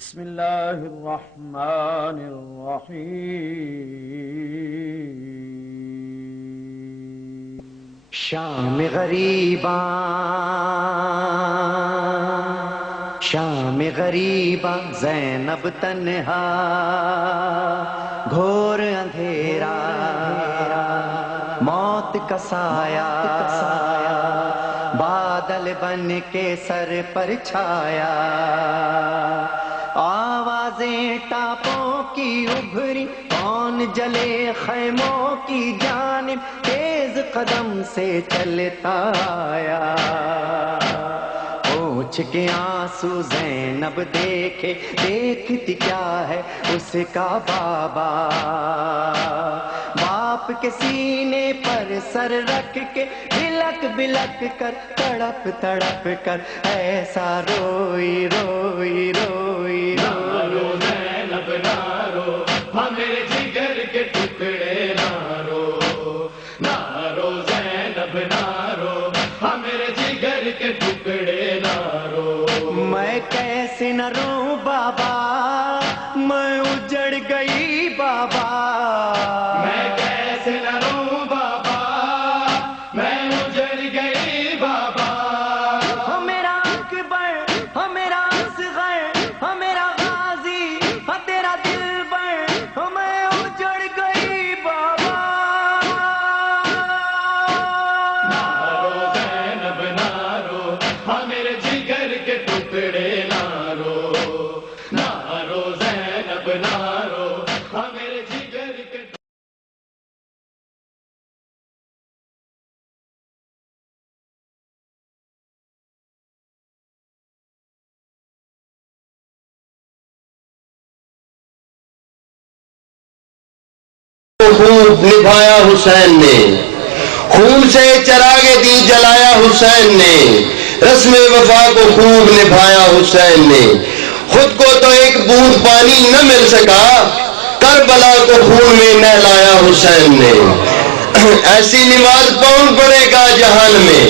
بسم الله الرحمن الرحيم. شام غریباں زینب تنہا، گھور اندھیرا موت کا سایہ، بادل بن کے سر پر چھایا، آوازیں ٹاپوں کی ابھری، کون جلے خیموں کی جانب، تیز قدم سے چلتا آیا، پوچھ کے آنسو زینب دیکھے، دیکھتی کیا ہے اس کا بابا، باپ کے سینے پر سر رکھ کے بلک بلک کر، تڑپ تڑپ کر ایسا روئی روئی روئی رو زینب نہ رو، میرے جگر کے ٹکڑے نہ رو، نہ رو زینب نہ رو، میرے جگر کے ٹکڑے نہ رو۔ میں کیسے نہ روں بابا، میں اجڑ گئی بابا، میں کیسے نہ روں بابا، میں اجڑ گئی بابا، میرا اکبر میرا اصغر میرا غازی تیرا دلبر، میں اجڑ گئی بابا۔ نہ رو زینب نہ رو، میرے جگر کے ٹکڑے نہ رو، نہ رو زینب نہ رو، میرے جگر کے خوب نبھایا حسین نے، خون سے چراغے دی جلایا حسین نے، رسم وفا کو خوب نبھایا حسین نے، خود کو تو ایک بوند پانی نہ مل سکا، کربلا کو خون میں نہلایا حسین نے۔ ایسی نماز کون پڑھے گا جہان میں،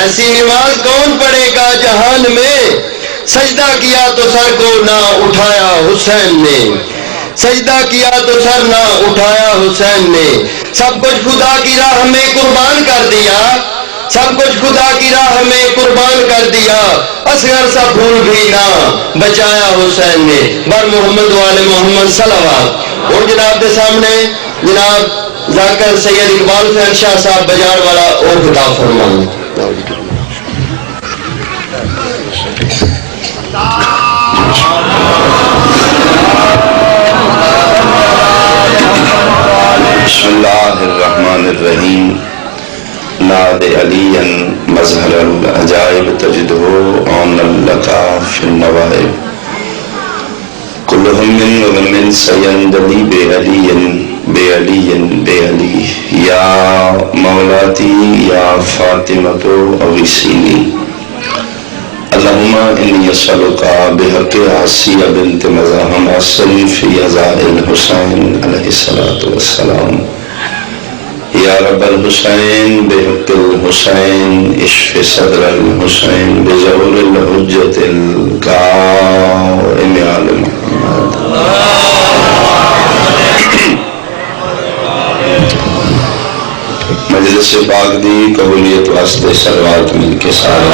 ایسی نماز کون پڑھے گا جہان میں، سجدہ کیا تو سر کو نہ اٹھایا حسین نے، سجدہ کیا تو سر نہ اٹھایا حسین نے، سب کچھ خدا کی راہ میں قربان کر دیا، سب کچھ خدا کی راہ میں قربان کر دیا، اصغر سا پھول بھی نہ بچایا حسین نے۔ بر محمد والے محمد صلوات۔ اور جناب کے سامنے جناب ذاکر سید اقبال فہد شاہ صاحب بجار والا اور خطاب فرمائیں۔ بسم اللہ الرحمن الرحیم۔ ناد علیاً مظہر العجائب تجدہ عون اللطاف فی النوائب، کلہم من ومن سیندلی بے علی بے علی بے علی، یا مولاتی یا فاطمۃ اغیثینی، اللہم انی اسألک بحق آسیہ بنت مزاحم حسن فی عزاء الحسین علیہ السلام، یا رب الحسین بحق الحسین اشف صدر الحسین بظہور الحجت القائم علی محمد۔ مجلس پاک دی قبولیت واسطے صلوات مل کے سارے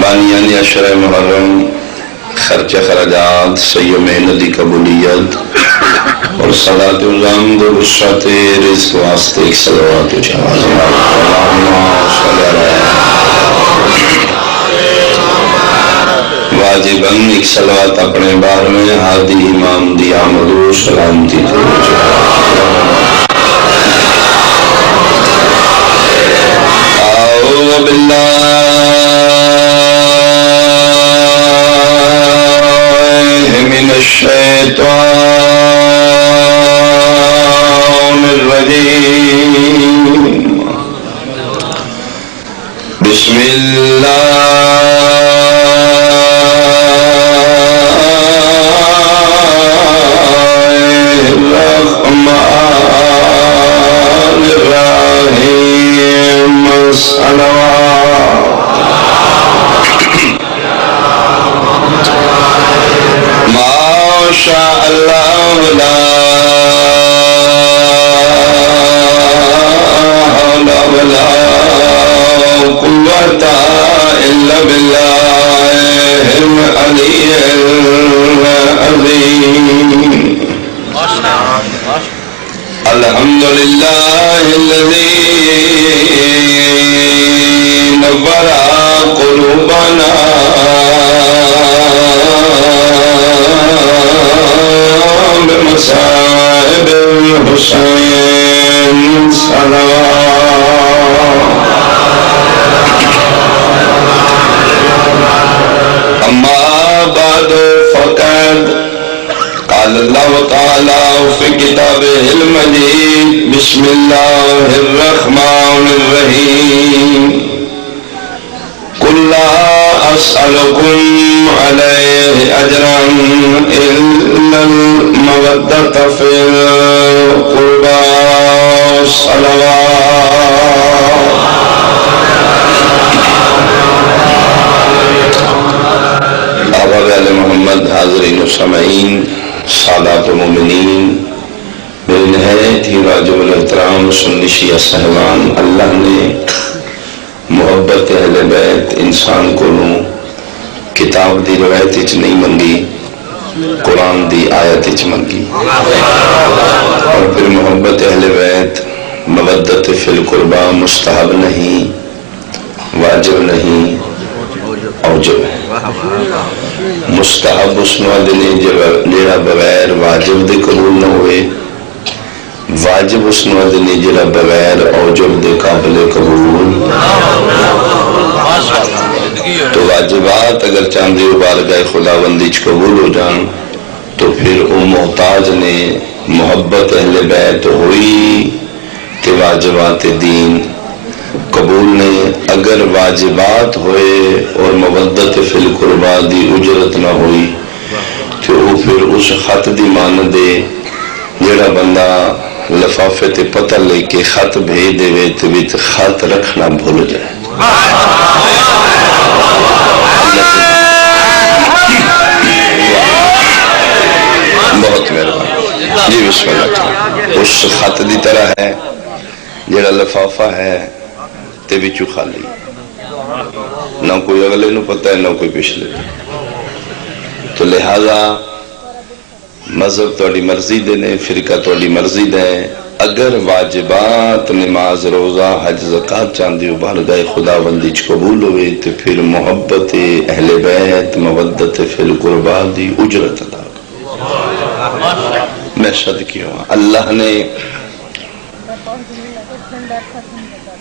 بانیان عشر محرم، خرچ خراجات، سید محنت دی قبولیت اور صلاة الزامد و بشرت رزق واسطے ایک صلوات و چاہاز واجباً ایک صلوات اپنے بار میں ہادی امام دی آمد و سلامتی تو اعوذ باللہ من الشیطان الرجیم، بسم اللہ الرحمن الرحیم، صلوات قوة إلا بالله العلي العظيم الحمد لله الذي نور قلوبنا بمصائب الحسين صلوات أما بعد فقد قال الله تعالى في كتابه المجيد بسم الله الرحمن الرحيم قل لا أسألكم عليه أجرا إلا المودة في القربى والصلوات آباء آل محمد حاضرین و سامعین سادات و مومنین میری نہایت ہی واجب الاحترام سنی شیعہ صاحبان اللہ نے محبت اہل بیت انسان کو کتاب دی روایت اچ نہیں منگی قرآن دی آیت اچ منگی اور پھر محبت اہل بیت مودت فی القربہ مستحب نہیں واجب نہیں اوجب ہے مستحب اس نوادے نے جڑا بغیر واجب دے قبول نہ ہوئے واجب اس نوادے نے جڑا بغیر اوجب دے قابل قبول تو واجبات اگر چاندی و بارگاہ خداوندی چ قبول ہو جان تو پھر او محتاج نے محبت اہل بیت ہوئی کہ واجبات دین قبول نے اگر واجبات ہوئے اور مودت فی القربہ دی اجرت نہ ہوئی تو وہ پھر اس خط دی مانند دے جڑا بندہ لفافے تے پتہ لے کے خط بھیج دے وے تے وچ خط رکھنا بھول جائے بہت مہربانی جی بسم اللہ اس خط دی طرح ہے جڑا لفافہ ہے تے وچوں خالی نہ کوئی اگلے نو پتہ ہے نہ کوئی پچھلے تو لہذا مذہب تہاڈی مرضی دے نے فرقہ تہاڈی مرضی دے اگر واجبات نماز روزہ حج زکات چاندی و بارگاہ خداوندی چ قبول ہوئے تو پھر محبت اہل بیت مودت فی القربہ دی اجرت ادا میں صدقی ہوں اللہ نے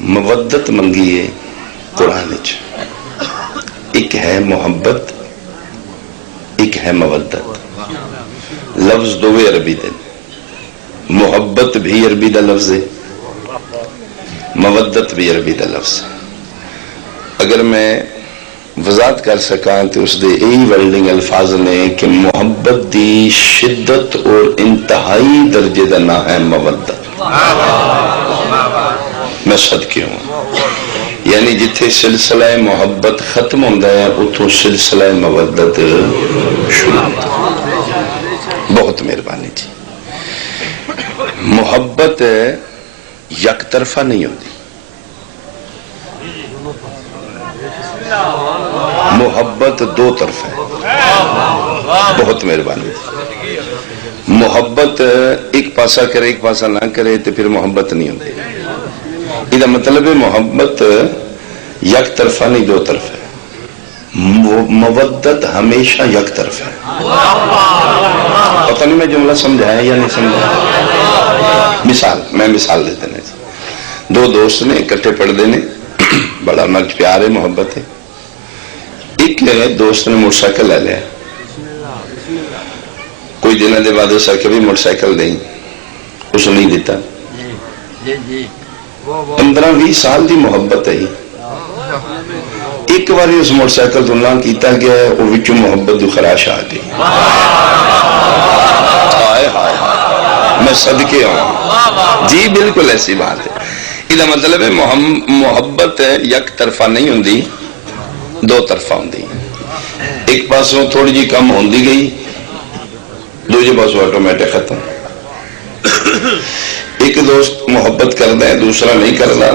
مودت منگی ہے قرآن چ ایک ہے محبت ایک ہے مودت لفظ دوے عربی دے محبت بھی عربی دا لفظ ہے مودت بھی عربی دا لفظ ہے اگر میں وضاحت کر سکاں تو اس دے یہی ورڈنگ الفاظ نے کہ محبت دی شدت اور انتہائی درجے دا نام ہے مودت میں صدقی ہوں یعنی جتھے سلسلہ محبت ختم ہوندہ ہے اتھوں سلسلہ مودت شروع ہوتا ہے بہت مہربانی جی محبت یک طرفہ نہیں ہوتی محبت دو طرف ہے بہت مہربانی محبت ایک پاسا کرے ایک پاسا نہ کرے تو پھر محبت نہیں ہوتی یہ مطلب ہے محبت یک طرفہ نہیں دو طرف ہے مودت ہمیشہ یک طرف ہے پتہ نہیں میں جملہ سمجھایا یا نہیں سمجھایا میں مثال دیتے ہیں دو دوست نے اکٹھے پڑھ دینے بڑا مجھ پیار ہے محبت ہے ایک دوست نے موٹر سائیکل لے لیا کوئی دنوں دے بعد اسے کبھی موٹر سائیکل دیں اس نہیں دیتا 15-20 سال دی محبت ہے ایک باری اس موٹر سائیکل تو نہ کیتا گیا ہے وہ وچوں محبت دی خراش آ گئی میں صدقے ہوں جی بالکل ایسی بات ہے یہ مطلب ہے محبت یک طرفہ نہیں ہوندی دو طرفہ ہوندی ایک پاسوں تھوڑی جی کم ہوندی گئی دوسرے پاسوں آٹومیٹک ختم ایک دوست محبت کرتا ہے دوسرا نہیں کرتا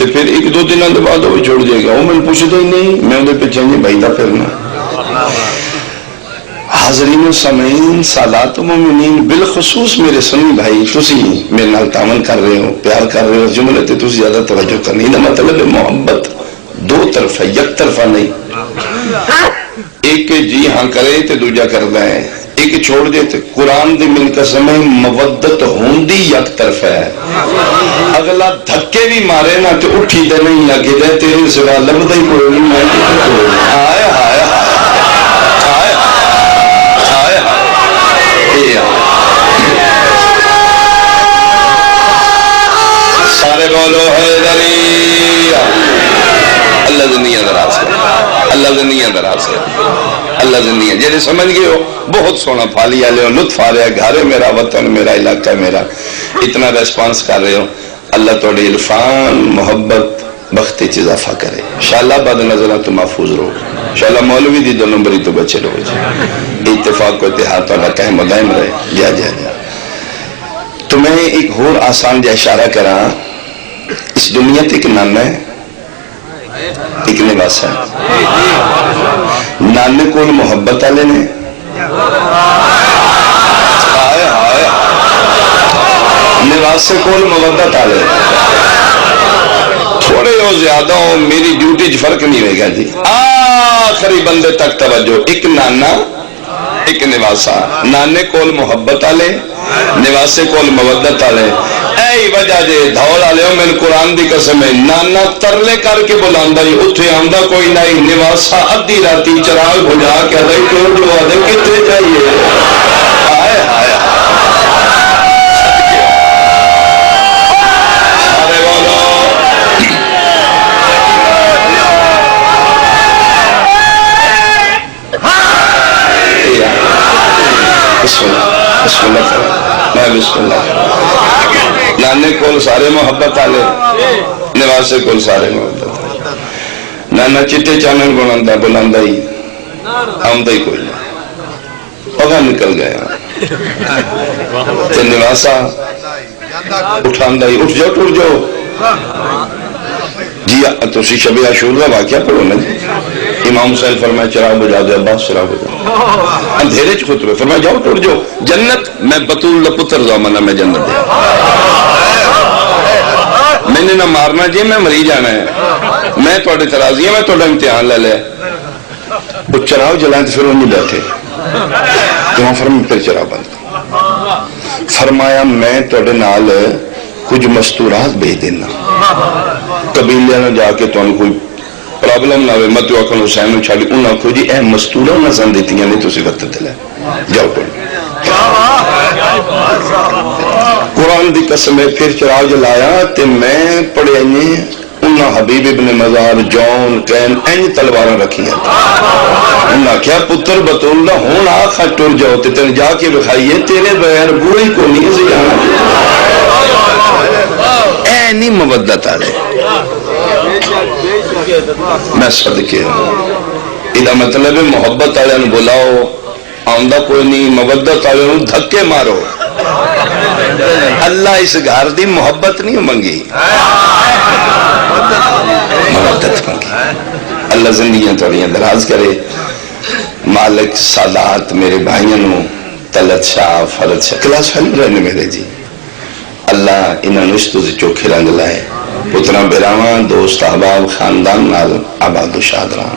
تو پھر ایک دو دنوں کے بعد وہ بھی چھوڑ جائے گا، وہ میں پوچھتا ہی نہیں، میں وہ پیچھے نہیں بھائی دا پھرنا۔ حاضرین و سامعین، سادات و مومنین، بالخصوص میرے سنی بھائی، تسی میرے نال تعاون کر رہے ہو، پیار کر رہے ہو، جملے تے تسی زیادہ توجہ کرنی، دا مطلب ہے محبت دو طرف ہے، یک طرفہ نہیں۔ ایک جی ہاں کرے تے دوجا کردا ہے، ایک چھوڑ دے تے قرآن دی من قسم ہے مودت ہوندی یک طرف ہے۔ اگلا دھکے بھی مارے نا تے اٹھی دے نہیں لگے دے، تیرے سوا لبدا ہی کوئی نہیں، میں آئے آئے سارے بولو حیدری، اللہ زندگیاں دراز کر، اللہ زندگیاں دراز کر، اللہ زندگیاں جیسے سمجھ گئے ہو بہت سونا پھالی آلے ہو، لطف آ رہا ہے، گھر ہے میرا، وطن میرا، علاقہ میرا، اتنا ریسپانس کر رہے ہو، اللہ توڑے عرفان محبت بخت اضافہ کرے، انشاءاللہ بعد نظرہ تو محفوظ رہو، انشاءاللہ مولوی دی دو نمبری تو بچے رہو جائے، اتفاق کو اتحاد تو اللہ کہیں مدائم رہے، جا جا جا۔ تو میں ایک اور آسان جا اشارہ کرا، اس دنیا تے ایک نانا ہے، ایک نواس ہے، نانے کو محبت آلے نے، آئے آئے نواس کو مودت آلے، تھوڑے ہو زیادہ ہو، میری ڈیوٹی فرق نہیں ہوئے گا جی، آخری بندے تک توجہ، ایک نانا ایک نواسا، نانے کول محبت آلے، نواسے کول مودت آلے، اے وجہ جے دھول آلے ہو، میں قرآن دی قسم ہے، نانا ترلے کر کے بلاندہ ہی اتھے آمدہ کوئی نہیں، نواسا ادھی راتی چراغ بھجا کے آدھائی ٹوڑ جو آدھے کتے جائیے، آئے آئے سارے بولو بسم اللہ بسم اللہ میں بسم اللہ، نانے کول سارے محبت آلے، نواسے کول سارے محبت آلے، نانا چٹے چانن بلاندہ ہی آمدہ ہی کوئی نہیں، پگا نکل گیا، تو نواسا اٹھاندہ ہی، اٹھ جاؤ ٹوٹ جاؤ جی، تو سی شب عاشور کا واقعہ پڑھو نا جی، امام حسین فرمائے چراغ بجا دے، عباس چراغ بجا، اندھیرے چ خطبے فرمائے جاؤ ٹوٹ جاؤ، جنت میں بطول لپتر زامنہ میں جنت دیا، میں نے نہ مارنا جی، میں مری جانا ہے، میں توڑے ترازی ہیں، میں توڑا امتحان لے لے، وہ چراغ جلائیں تو پھر وہ نہیں بیٹھے، تو وہاں فرمائے پھر چراغ بند، فرمایا میں توڑے نال کچھ مستورات بھیج دینا، قبیلے نہ جا کے تو کوئی پرابلم نہ ہوئے، مت وقت حسین نے چھاڑی انہاں کو جی اے مستورہ نہ زندیتیاں نہیں تو سی وقت دلے جاؤ پڑی، قرآن دی قسم ہے، پھر چراغ جلایا تے میں پڑے آئیے انہاں حبیب ابن مزار جون کین این تلوارہ رکھی ہیں، انہاں کیا پتر بطول نہ ہون آخا ٹر جاؤ تے تن جا کے بخائیے تیرے بغیر بوئی کو نہیں زیادہ، اے نہیں مودت آلے، میں صدقے ہوں، ادھا مطلب ہے محبت آلے انہوں بلاؤ، آمدہ کوئی نہیں، مودت آلے انہوں دھکے مارو، اللہ اس گھر دی محبت نہیں منگی، مودت منگی، اللہ زندگیاں توڑیاں دراز کرے، مالک سادات میرے بھائیوں، طلت شاہ، فرد شاہ، کلاس حلو رہنے میرے جی، اللہ انہوں نشتو سے چوکھے رنگ لائے، پترہ بیراوان دوست احباب خاندان نال آباد و شاد رہا،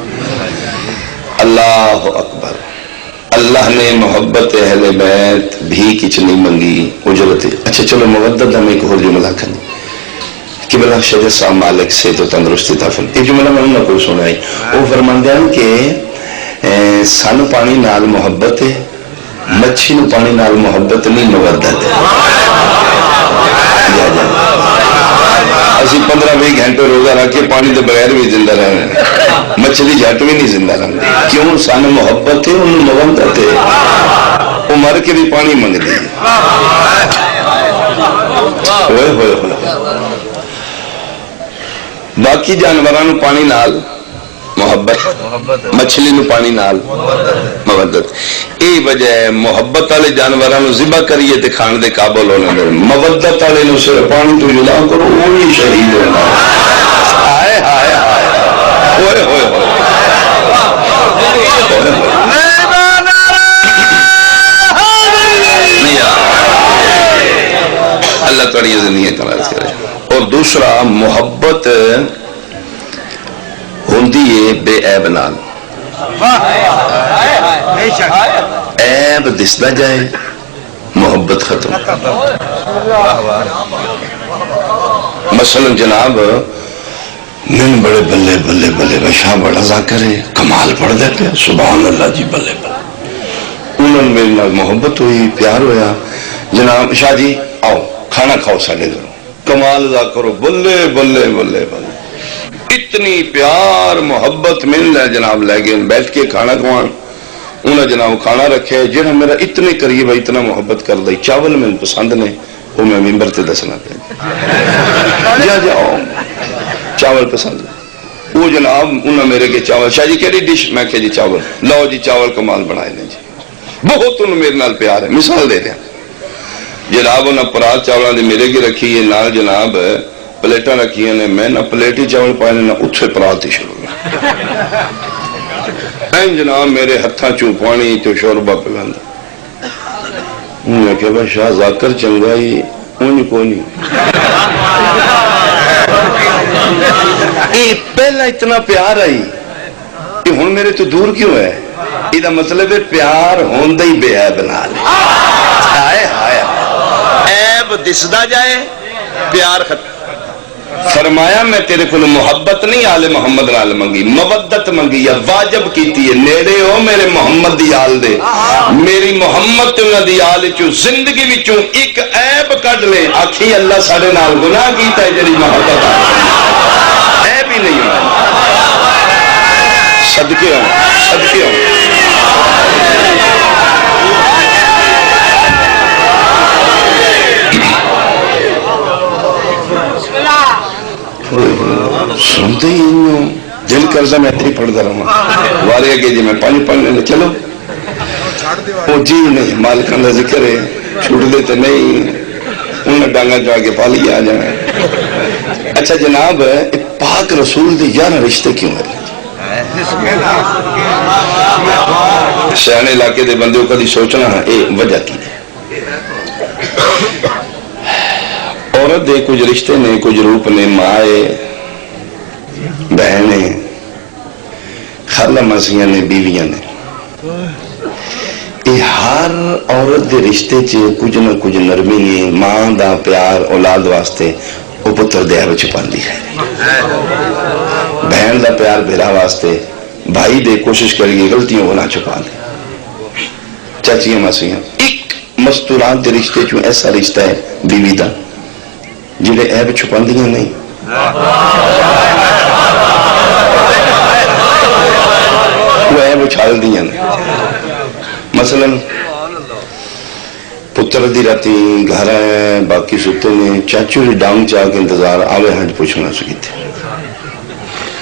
اللہ اکبر، اللہ نے محبت اہل بیت بھی کچھ نہیں منگی اجرت، اچھا چلو مودت ہمیں ایک اور جملہ کھنی کہ بلا شجر صاحب مالک سے تو تندرستی تافن، ایک جملہ میں نے کوئی سنائی، وہ فرماندے ہیں کہ سانو پانی نال محبت ہے، مچھی نو پانی نال محبت نہیں مودت ہے، اسی 15-20 گھنٹے روزہ رکھ کے پانی دے بغیر بھی زندہ رہنے، مچھلی جھٹ بھی نہیں زندہ رہنے، کیوں سانو محبت ہے انہوں مودت ہے، وہ مر کے بھی پانی منگ دی، ہوئے ہوئے ہوئے، باقی جانورانو پانی نال محبت، مچھلی نو پانی نال مودت، اے وجہ ہے محبت والے جانورانو ذبح کریے تے کھان دے قابل ہونے دے، مودت والے نو صرف پانی تو جلا کرو وہی شہید ہونا، ہوندی ہے بے عیب نال عیب دسدا جائے محبت ختم مثلا جناب من بڑے بلے بلے بلے بشاہ بڑا ذاکر ہے کمال پڑھ دیتے ہیں سبحان اللہ جی بلے بلے انہوں نے میرے نال محبت ہوئی پیار ہویا جناب شاہ جی آؤ کھانا کھاؤ ساڑھے گھروں کمال ادا کرو بلے بلے بلے بلے اتنی پیار محبت مل ہے جناب لے گئے بیٹھ کے کھانا کھوان انہیں جناب کھانا رکھے جنہا میرا اتنے قریب ہے اتنا محبت کر دی چاول میں پسند نے وہ میں ممبر تے دسنا پہ جا جاؤ چاول پسند وہ جناب انہوں میرے کے چاول شاہ جی کہہ ڈش میں کہ جی چاول لو جی چاول کمال بنائے لیں جی بہت انہوں میرے نال پیار ہے مثال دے دیں جناب انہوں پرات چاولوں دی میرے کی رکھی ہے نال جناب پلیٹاں رکھی ہیں میں نہ پلیٹی چاول پائے نہ اتھے پرات ہی شروع این جناب میرے ہتھاں چوپانی تو شوربہ پلاندا انہوں کہ بھائی شاہ ذاکر چنگائی انہی کو نہیں پہلا اتنا پیار آئی کہ ہن میرے تو دور کیوں ہے یہ مطلب ہے پیار ہوندہ ہی بے عیب نال ہائے ہائے عیب دسدا جائے پیار ختم فرمایا میں تیرے کو محبت نہیں آل محمد نال منگی مودت منگی یا واجب کیتی ہے نیڑے ہو میرے محمد دی آل دے میری محمد تے انہاں دی آل چوں زندگی وچوں ایک عیب کڈ لے آکھی اللہ ساڈے نال گناہ کیتا ہے جڑی محبت عیب ہی نہیں ہونا صدقے ہوں صدقے ہوں سنتے ہی انہوں دل کرزہ میں اتنی پڑھ در رہا واریا کہ جی میں پانی پڑھنے لے چلو وہ جی نہیں مالکان دا ذکر ہے چھوٹ دیتے نہیں انہیں ڈانگا جو آگے پالی آ جائیں اچھا جناب پاک رسول دے یارہ رشتے کیوں ہے شہنے علاقے دے بندے کو دی سوچنا ہے وجہ کی عورت دے کچھ رشتے نے کچھ روپ نے مائے بہنیں خالہ مسیحاں نے بیویاں نے یہ ہر عورت دے رشتے چے کچھ نہ کچھ نرمی نے ماں دا پیار اولاد واسطے وہ پتر دے رو چھپان دی ہے بہن دا پیار بھیرا واسطے بھائی دے کوشش کرے گی غلطیوں کو نہ چھپا دے چاچیاں مسیحاں ایک مستورات دے رشتے چوں ایسا رشتہ ہے بیوی دا جنہیں عیب چھپان دیاں نہیں وہ عیب اچھال دیاں نہیں مثلا پتر دی راتی گھر آئے باقی ستے نے چاچو دی ڈانگ چاہ کے انتظار آوے ہنج پوچھنا سکی تھے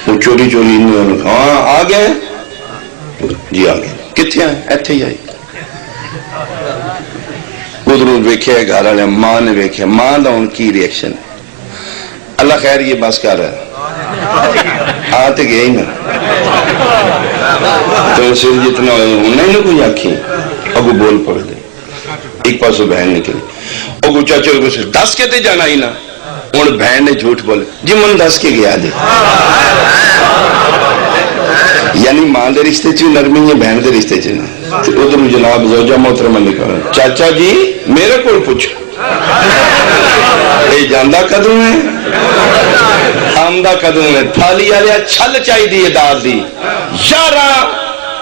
وہ چوری چوری ہاں آ گئے جی آ گئے کتنے آئے ایتھے ہی آئی ادھروں ویکھے گھر والے ماں نے ویکھے ماں دا ان کی ریئیکشن اللہ خیر یہ بس کر رہا ہے آتے گئے ہی نا تو سر جتنا ہوئے انہیں نہ کوئی آنکھی ابو بول پڑ دے ایک پاسو بہن نکلی ابو چاچو کو سر دس کے تے جانا ہی نا ان بہن نے جھوٹ بولے جی من دس کے گیا دے یعنی ماں دے رشتے چی نرمی ہے بہن دے رشتے چی نا ادھر جناب زوجہ محترمہ نکلا چاچا جی میرے کو پوچھ اے جاندہ قدم ہے آمدہ قدم ہے تھالی آلیا چھل چاہی دی دار دی 11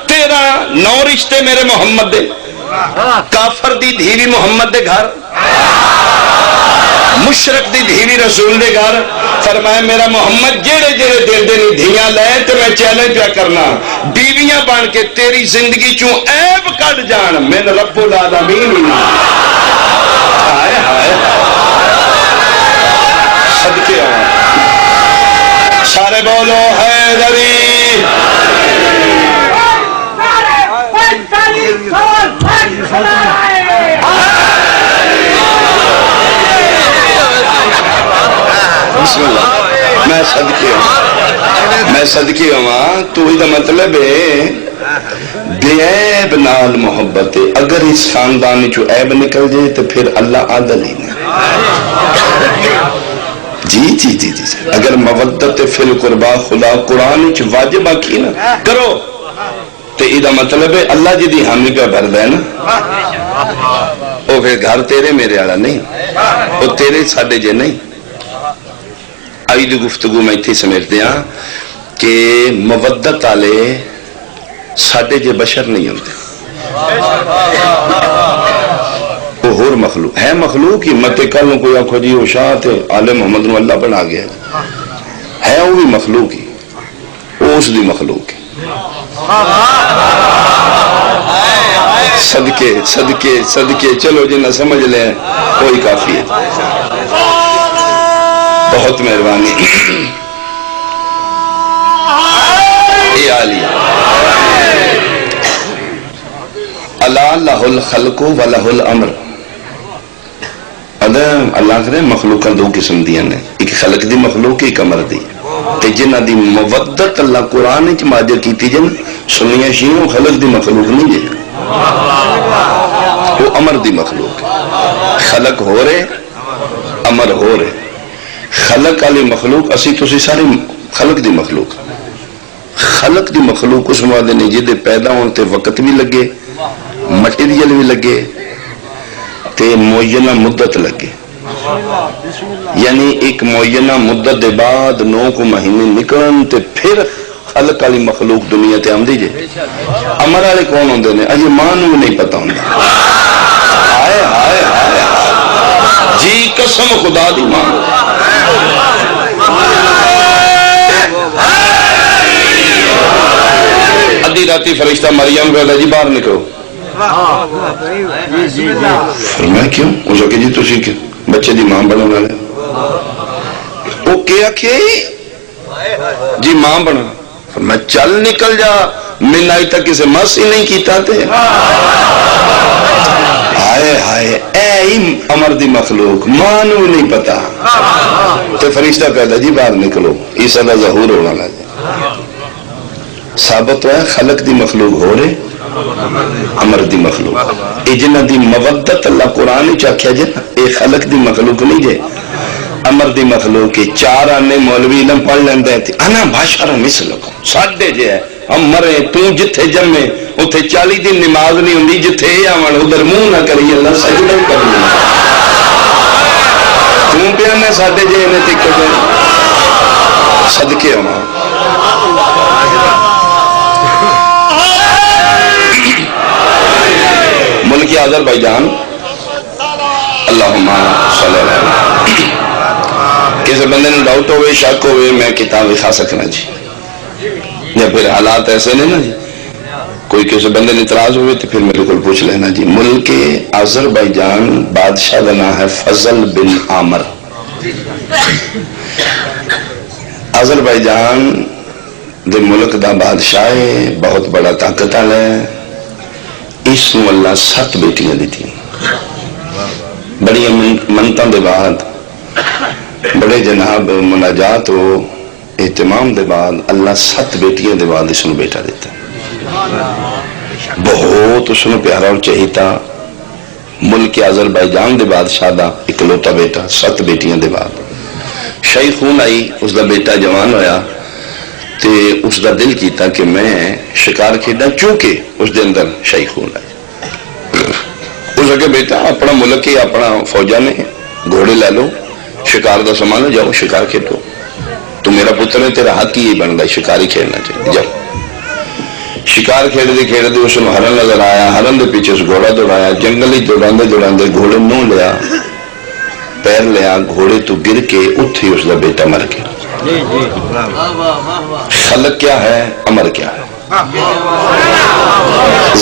13 9 رشتے میرے محمد دے کافر دی دھیوی محمد دے گھر مشرک دی دھیوی رسول دے گھر فرمایا میرا محمد جیڑے جیڑے دل دے نہیں دھیاں لائے تو میں چیلنج پہ کرنا بیویاں بان کے تیری زندگی چوں عیب کٹ جان من رب العالمین آئے آئے صدقے آئے سارے بولو حیدری بسم اللہ میں صدقے ہوں تو ہی دا مطلب ہے بے عیب نال محبت ہے اگر اس خاندان چو عیب نکل جائے تو پھر اللہ عادل ہی نہیں جی جی جی جی اگر مودت فی القربا خدا قرآن چ واجب آکھی نا کرو تو یہ مطلب ہے اللہ جی دی حامی پہ بھردا ہے نا، وہ پھر گھر تیرے میرے والا نہیں، وہ تیرے ساڈے جے نہیں۔ آئی دی گفتگو میں اتھی سمیٹ دیا کہ مودت والے ساڈے جے بشر نہیں ہوتے، وہ ہور مخلوق ہے، مخلوق ہی مت کل کوئی آخو جی وہ شاہ تے آل محمد نو اللہ بنا گیا ہے، وہ بھی مخلوق ہی، وہ اس دی مخلوق ہے۔ صدقے صدقے صدقے چلو جنہ سمجھ لیں کوئی کافی ہے، بہت مہربانی۔ اے عالی اللہ لہ الخلق و لہ الامر، اللہ کرے مخلوقاں دو قسم دیاں نے، ایک خلق دی مخلوق ایک امر دی، تے جنہ دی مودت اللہ قرآن وچ ماجر کیتی جن سنیاں شیعوں خلق دی مخلوق نہیں جے، وہ امر دی مخلوق ہے، خلق ہو رہے امر ہو رہے، خلق والی مخلوق اسی تسی سارے خلق دی مخلوق، خلق دی مخلوق اس مواد نے جدے پیدا ہونے تے وقت بھی لگے، مٹیریل بھی لگے تے معینہ مدت لگے، یعنی ایک معینہ مدت دے بعد 9 کو مہینے نکلن تے پھر خلق والی مخلوق دنیا تے آمدی جے۔ امر والے کون ہوندے نے اجے ماں نوں نہیں پتہ ہوندا، ہائے ہائے ہائے جی قسم خدا دی ماں، ادھی راتی فرشتہ مریم کہتا جی باہر نکلو، فرمایا کیوں؟ اس نے جی تسی کیوں بچے دی ماں بنا والے، وہ کیا کہ جی ماں بنا، فرمایا چل نکل جا، من آئی تک اسے مس ہی نہیں کیتا تے، ہائے ہائے اے امر دی مخلوق ماں نو نہیں پتا، تے فرشتہ کہتا جی باہر نکلو، عیسیٰ دا ظہور ہونا لگا۔ ثابت ہے خلق دی مخلوق ہو رہے امر دی مخلوق، اے جنہ دی مودت اللہ قرآن چاکھیا جے اے خلق دی مخلوق نہیں جے، امر دی مخلوق کے 4 آنے مولوی علم پڑھ لیندے تھے، انا باشر مثلکم، ساڈے جے ہے ہم مرے تو جتھے جمے اتھے 40 دن نماز نہیں ہوندی، جتھے اے آون ادھر منہ نہ کری اللہ سجدہ کرنا، تو پیانے ساڈے جے نے تک جو صدقے ہونا۔ ملک آذربائیجان اللہم صلی اللہ علیہ وسلم، کسی بندے نے ڈاؤٹ ہوئے شک ہوئے میں کتاب لکھا سکنا جی، یا پھر حالات ایسے نہیں نا جی، کوئی کسی بندے نے اعتراض ہوئے تو پھر میرے کو پوچھ لینا جی۔ ملک آذربائیجان بادشاہ کا نام ہے فضل بن عامر، آذربائیجان دے ملک دا بادشاہ ہے، بہت بڑا طاقت والا ہے، اس نو اللہ 7 بیٹیاں دیتی، بڑی منتاں دے بعد بڑے جناب مناجات و اہتمام دے بعد اللہ 7 بیٹیاں دے بعد اس نو بیٹا دیتا، بہت اس نو پیارا اور چہیتا، ملک آذربائیجان دے بادشاہ دا اکلوتا بیٹا، 7 بیٹیاں دے بعد شیخون آئی، اس دا بیٹا جوان ہویا تے اس دا دل کیتا کہ میں شکار کھیڑا، چونکہ اس دے اندر شیخون آئی، اس نے بیٹا اپنا ملک ہی اپنا فوجہ نے گھوڑے لے لو، شکار دا سامان لے جاؤ شکار کھیڑو، تو میرا پتر ہے تیرا حق ہی بن رہا ہے شکاری کھیڑنا چاہیے، جاؤ شکار کھیڑتے کھیڑتے اس نے ہرن نظر آیا، ہرن دے پیچھے اس گھوڑا دوڑایا، جنگل ہی دوڑاندے دوڑاندے گھوڑے نو لیا، پیر لیا، گھوڑے تو گر کے اتھی اس دا بیٹا مر گیا۔ خلق کیا ہے امر کیا ہے،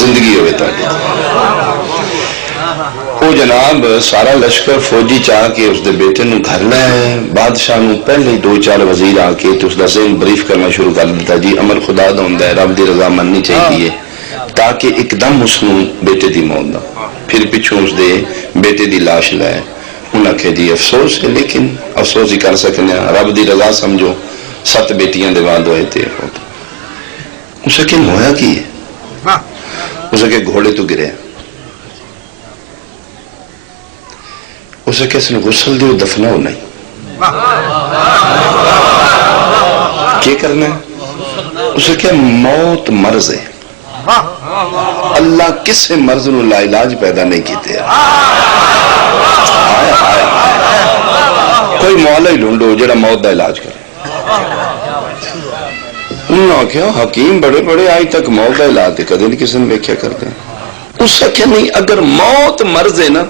زندگی ہوئے تاکہ وہ جناب سارا لشکر فوجی چاہ کے اس دے بیٹے نو گھر لائے، بادشاہ نو پہلے 2-4 وزیر آکے تو اس دا ذہن بریف کرنا شروع کر دیتا جی امر خدا دا ہوندہ ہے، رب دی رضا مننی چاہیے، تاکہ ایک دم اس نو بیٹے دی موت دا، پھر پچھوں اس دے بیٹے دی لاش لائے، انہاں کہ جی افسوس ہے لیکن افسوس ہی کر سکنے ہیں، رب دی رضا سمجھو 7 بیٹیاں دے بعد ہوئے تھے، اسے کہ ہویا کی ہے، اسے کہ گھوڑے تو گرے، اسے کہ اس نے غسل دیو دفناؤ نہیں، کیا کرنا ہے؟ اسے کیا موت مرض ہے، اللہ کسے مرض نو لا علاج پیدا نہیں کیتے. کوئی مولا ہی ڈھونڈو جڑا موت دا علاج کرے. انہوں نے کہا حکیم بڑے بڑے آج تک موت دا علاج تے کدے نہیں کسی نے ویکھیا کرتے. اس سے کیا نہیں، اگر موت مرض ہے نا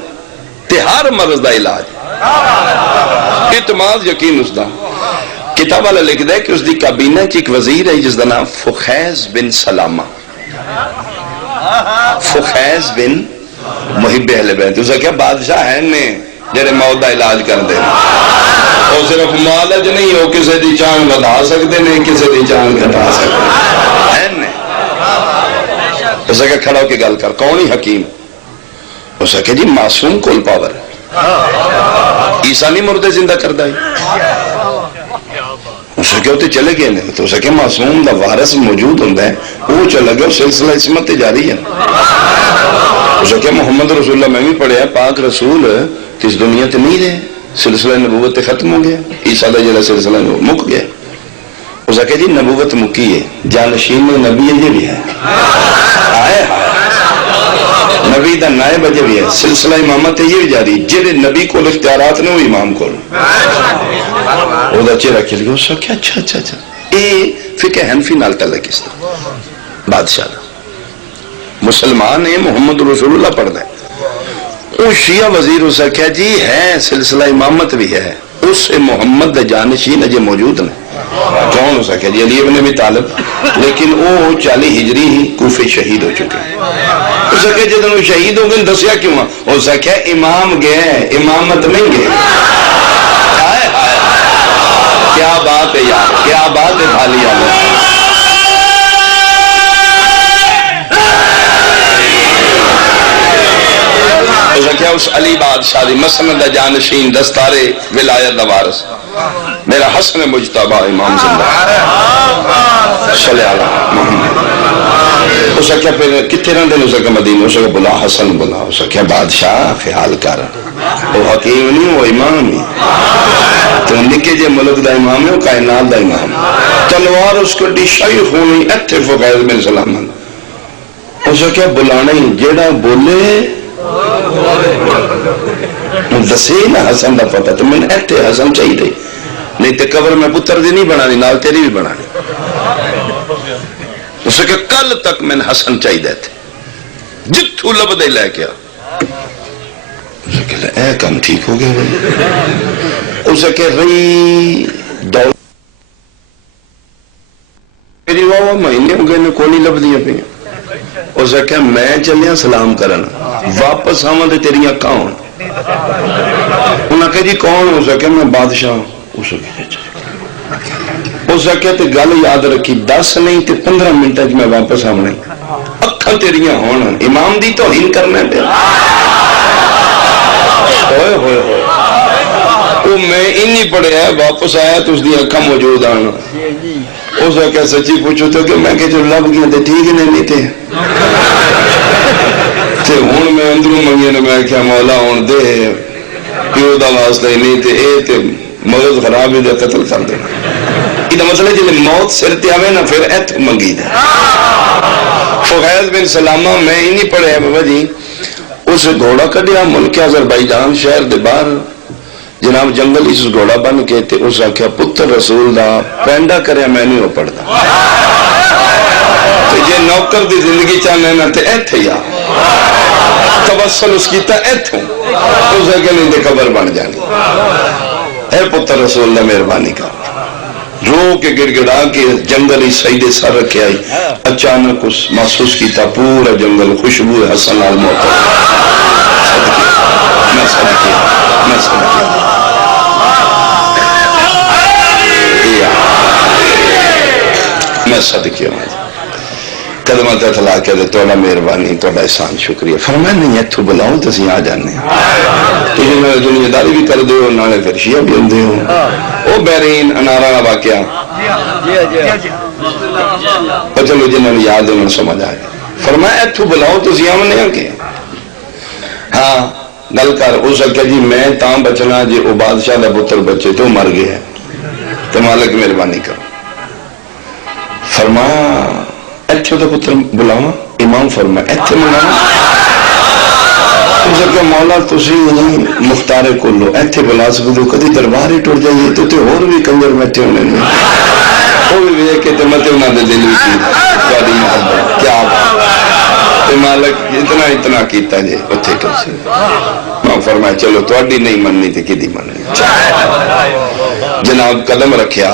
تے ہر مرض دا علاج. اعتماد یقین اس دا. کتاب والا لکھ دے کہ اس دی کابینہ چ ایک وزیر ہے جس دا نام فخیز بن سلامہ. فخیز بن محب اہل بیت. اسے کیا بادشاہ ہیں نے جڑے موت دا علاج کر دے. اور صرف معالج نہیں ہو، کسی دی جان بڑھا سکتے نہیں، کسی دی جان گھٹا سکتے ہیں نے. اسے کیا کھڑا ہو کے گل کر، کون ہی حکیم؟ اسے کہا جی معصوم کول پاور ہے. عیسیٰ نہیں مردے زندہ کردہ ہی. اسے کیا ہوتے چلے گئے نہیں. تو اسے کیا معصوم دا وارث موجود ہوندہ ہے، وہ چلے گیا، سلسلہ عصمت جاری ہے. اسے کیا محمد رسول اللہ میں بھی پڑھے ہیں، پاک رسول کس دنیا تے نہیں رہے، سلسلہ نبوت ختم ہو گیا. عیسیٰ دا جلہ سلسلہ مک گیا. اسے کہا جی نبوت مکی ہے، جانشین میں نبی یہ بھی ہے. آئے نبی دا نائب اجے بھی ہے. سلسلہ امامت ہے یہ بھی جاری، جنہیں نبی کو اختیارات نے وہ امام کو وہ دا چہرہ کھل گیا. اس کیا اچھا اچھا اچھا اے فقہ حنفی نال تعلق اس طرح. بادشاہ دا مسلمان ہے، محمد رسول اللہ پڑھ دے. وہ شیعہ وزیر اسے کہا جی ہے سلسلہ امامت بھی ہے، اس سے محمد دا جانشین اجے موجود نے. کون اسے کہا جی علی ابن ابی طالب، لیکن وہ 40 ہجری ہی کوفے شہید ہو چکے. اسے کہا جدن وہ شہید ہو گئے دسیا کیوں؟ اسے کہا امام گئے، امامت نہیں گئے. کیا بات ہے یار، کیا بات ہے بھالی آلہ. اسے کیا اس علی بادشاہ دی مسند جانشین دستار ولایت دا وارث میرا حسن مجتبہ امام زندہ صلی اللہ محمد. اسے کیا پھر کتنے رہن دیں؟ اسے کیا مدینہ. اسے کیا بلا حسن بلا. اسے کیا بادشاہ خیال کر، وہ حکیم نہیں وہ امام ہی. تو نکے جے ملک دا امام ہے، وہ کائنات دا امام. تلوار اس کو ڈی شیخ ہونی اتھے فقیز بن سلامہ. اسے کیا بلانا ہی جیڑا بولے دسی نا حسن دا پتہ. تو میں نے اتھے حسن چاہی دے، نہیں تے قبر میں پتر دی نہیں بنانی، نال تیری بھی بنانی. اسے کہ کل تک میں نے حسن چاہی دے تھے، جتھو لب دے لے کیا. اسے کہ اے کم ٹھیک ہو گیا بھائی. اسے کہ رئی دول میری واہ مہینے ہو گئے نے کونی لب دیا پہ. اسے کہ میں چلیا سلام کرنا، واپس آواں تے تیریاں کون؟ انہاں کہا جی کون؟ اسے کہ میں بادشاہ ہوں. اسے کہ تے گل یاد رکھی 10 نہیں تے 15 منٹ میں واپس آنا. اکھاں تیریاں ہون، امام دی توہین کرنا پہ. ہوئے ہوئے ہوئے وہ میں انہی پڑھے ہے، واپس آیا تو اس دی اکھاں موجود آنا. اسے کہ سچی پوچھو تو کہ میں کہ جو لب گیا تے ٹھیک نہیں تھے. تے ہون میں اندروں منگے نے میں کیا مولا ہون دے پیو دا واسطہ ہی نہیں تے اے تے مغز خراب ہے دے قتل کر دے. یہ مسئلہ جلے موت سر تے آوے نا پھر ایتھ منگی دے. فخیز بن سلامہ میں ہی نہیں پڑھے ہیں بابا جی. اس گھوڑا کڑیا ملک آذربائیجان شہر دے باہر جناب جنگل اس گھوڑا بن کے تے اس آکھیا پتر رسول دا پینڈا کریا میں نہیں ہو پڑھتا. تے جے نوکر دی زندگی چاہنے نا تے ایتھے یا توسل اس کی تا ایتھوں اس آکھیا نہیں تے قبر بن جانی. اے پتر رسول دا مہربانی کا رو کے گڑ گڑا کے جنگل ہی سیدے سر رکھے آئی. اچانک اس محسوس کیتا پورا جنگل خوشبو حسن آل موت. میں صدقے میں صدقے ہوں قدمہ تطلع کے دے توڑا مہربانی توڑا احسان شکریہ. فرمائے نہیں ایتھو بلاؤں تو اسی آ جانے تو یہ میں دنیا داری بھی کر دے ہو نانے پھر شیعہ بھی ہوں دے ہو. او بحرین انارانا واقعہ اور چلو جنہوں نے یاد انہوں سمجھ آئے. فرمائے ایتھو بلاؤں تو اسی آمنے آ کے ہاں گل کر. اس آخیا جی میں تاں بچنا جی وہ بادشاہ دا پتر بچے تو مر گیا ہے تو مالک مہربانی کرو. فرمایا ایتھے دا پتر بلاوا. امام فرمایا ایتھے منگانا. اس آخیا مولا تسی مختار کلو ایتھے بلا سکتے ہو, کدی دربار ہی ٹر جائیے تو ہور بھی کنجر بیٹھے ہونے نے وہ بھی ویکھ کے مت انہاں دے دل وچ تہاڈی محبت کیا بات. مالک اتنا کیتا جی اتنے کرسی. میں فرمایا چلو تہاڈی نہیں مننی تے کدی مننی. جناب قدم رکھیا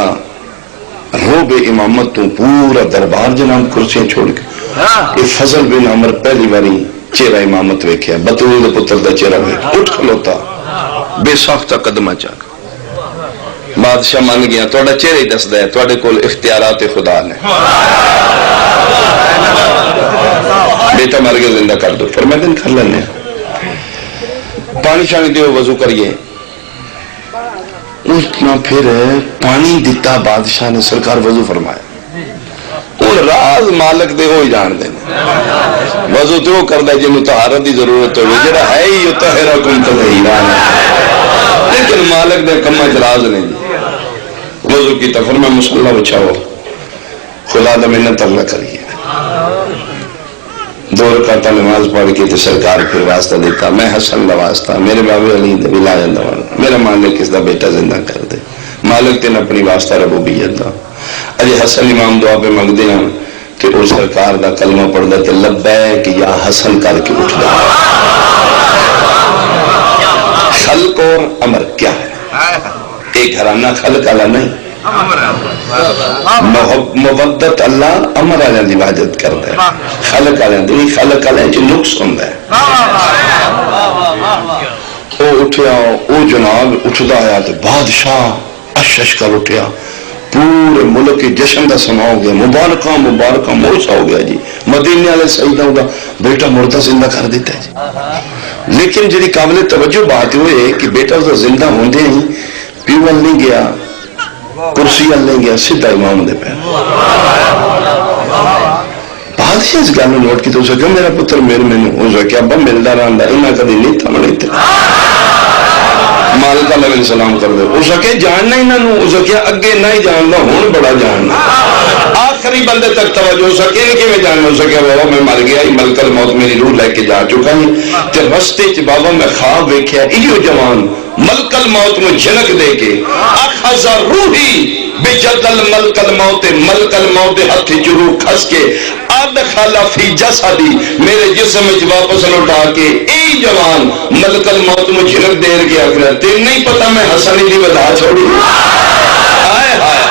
روب امامت تو پورا دربار جناب کرسیاں چھوڑ کے یہ فضل بن عمر پہلی باری چہرہ امامت ویکھیا. بطول دے پتر دا چہرہ ویکھ اٹھ کھلوتا بے ساختہ قدمہ چاک. بادشاہ مان گیا تہاڈا چہرہ ہی دسدا ہے تہاڈے کول اختیارات خدا نے. بیٹا مر کے زندہ کر دو. فرمایا دن کر لینے پانی شانی دیو وضو کریے. اٹھنا پھر پانی دیتا بادشاہ نے سرکار وضو فرمایا. ان راز مالک دے ہوئی جان دینے وضو تو کردہ جنہوں طہارت دی ضرورت ہوئی جڑا ہے ہی یطہرکم تطہیرا. لیکن مالک دے کمہ جراز نہیں جی وضو کی فرمایا مسلح بچھاؤ خدا دا منت اللہ کریے. 2 رکعتاں نماز پڑھ کے تو سرکار پھر واسطہ دیتا میں حسن دا واسطہ میرے بابے علی دے ولایت دا میرا مالک اس دا بیٹا زندہ کر دے. مالک تین اپنی واسطہ ربوبیت دا. اجے حسن امام دعا پہ منگ دیا کہ وہ سرکار دا کلمہ پڑھ دے لبیک یا حسن کر کے اٹھ دا. خلق اور امر کیا ہے؟ ایک گھرانہ خلق والا نہیں, مودت اللہ امر والے دی عبادت کرتا ہے. خلق والے دی خلق والے جو نقص ہوندا ہے. وہ اٹھیا وہ جناب اٹھدا آیا تو بادشاہ اشش کر اٹھیا. پورے ملک کے جشن دا سما ہو گیا. مبارکہ مبارکہ موسا ہو گیا جی. مدینے والے سیدہ دا بیٹا مردہ زندہ کر دیتا ہے جی. لیکن جی قابل توجہ بات ہوئے کہ بیٹا اس زندہ ہوندے ہی پیول نہیں گیا کرسی نہیں گیا سیدھا امام دے پہ. بادشاہ اس گل نوٹ کی تو اسے کہ میرا پتر میرے ہو سکے ابا ملتا رہا انہیں کدی نہیں تھا نہیں تھا. مالک علیہ السلام کر دے ہو سکے جاننا انہوں ہو سکے اگے نہیں جاننا ہون بڑا جاننا. آخری بندے تک توجہ ہو سکے کہ میں جاننا ہو سکے بابا میں مر گیا ملک الموت میری روح لے کے جا چکا ہوں تے رستے چ بابا میں خواب ویکھیا ایو جوان ملک الموت میں جھلک دے کے اخذ روحی بجدل ملک الموت ملک الموت ہاتھ جرو کھس کے ادخل فی جسدی میرے جسم وچ واپس لوٹا کے ای جوان ملک الموت میں جھلک دے گیا پھر تے نہیں پتہ میں حسن دی ودا چھوڑی. ہائے ہائے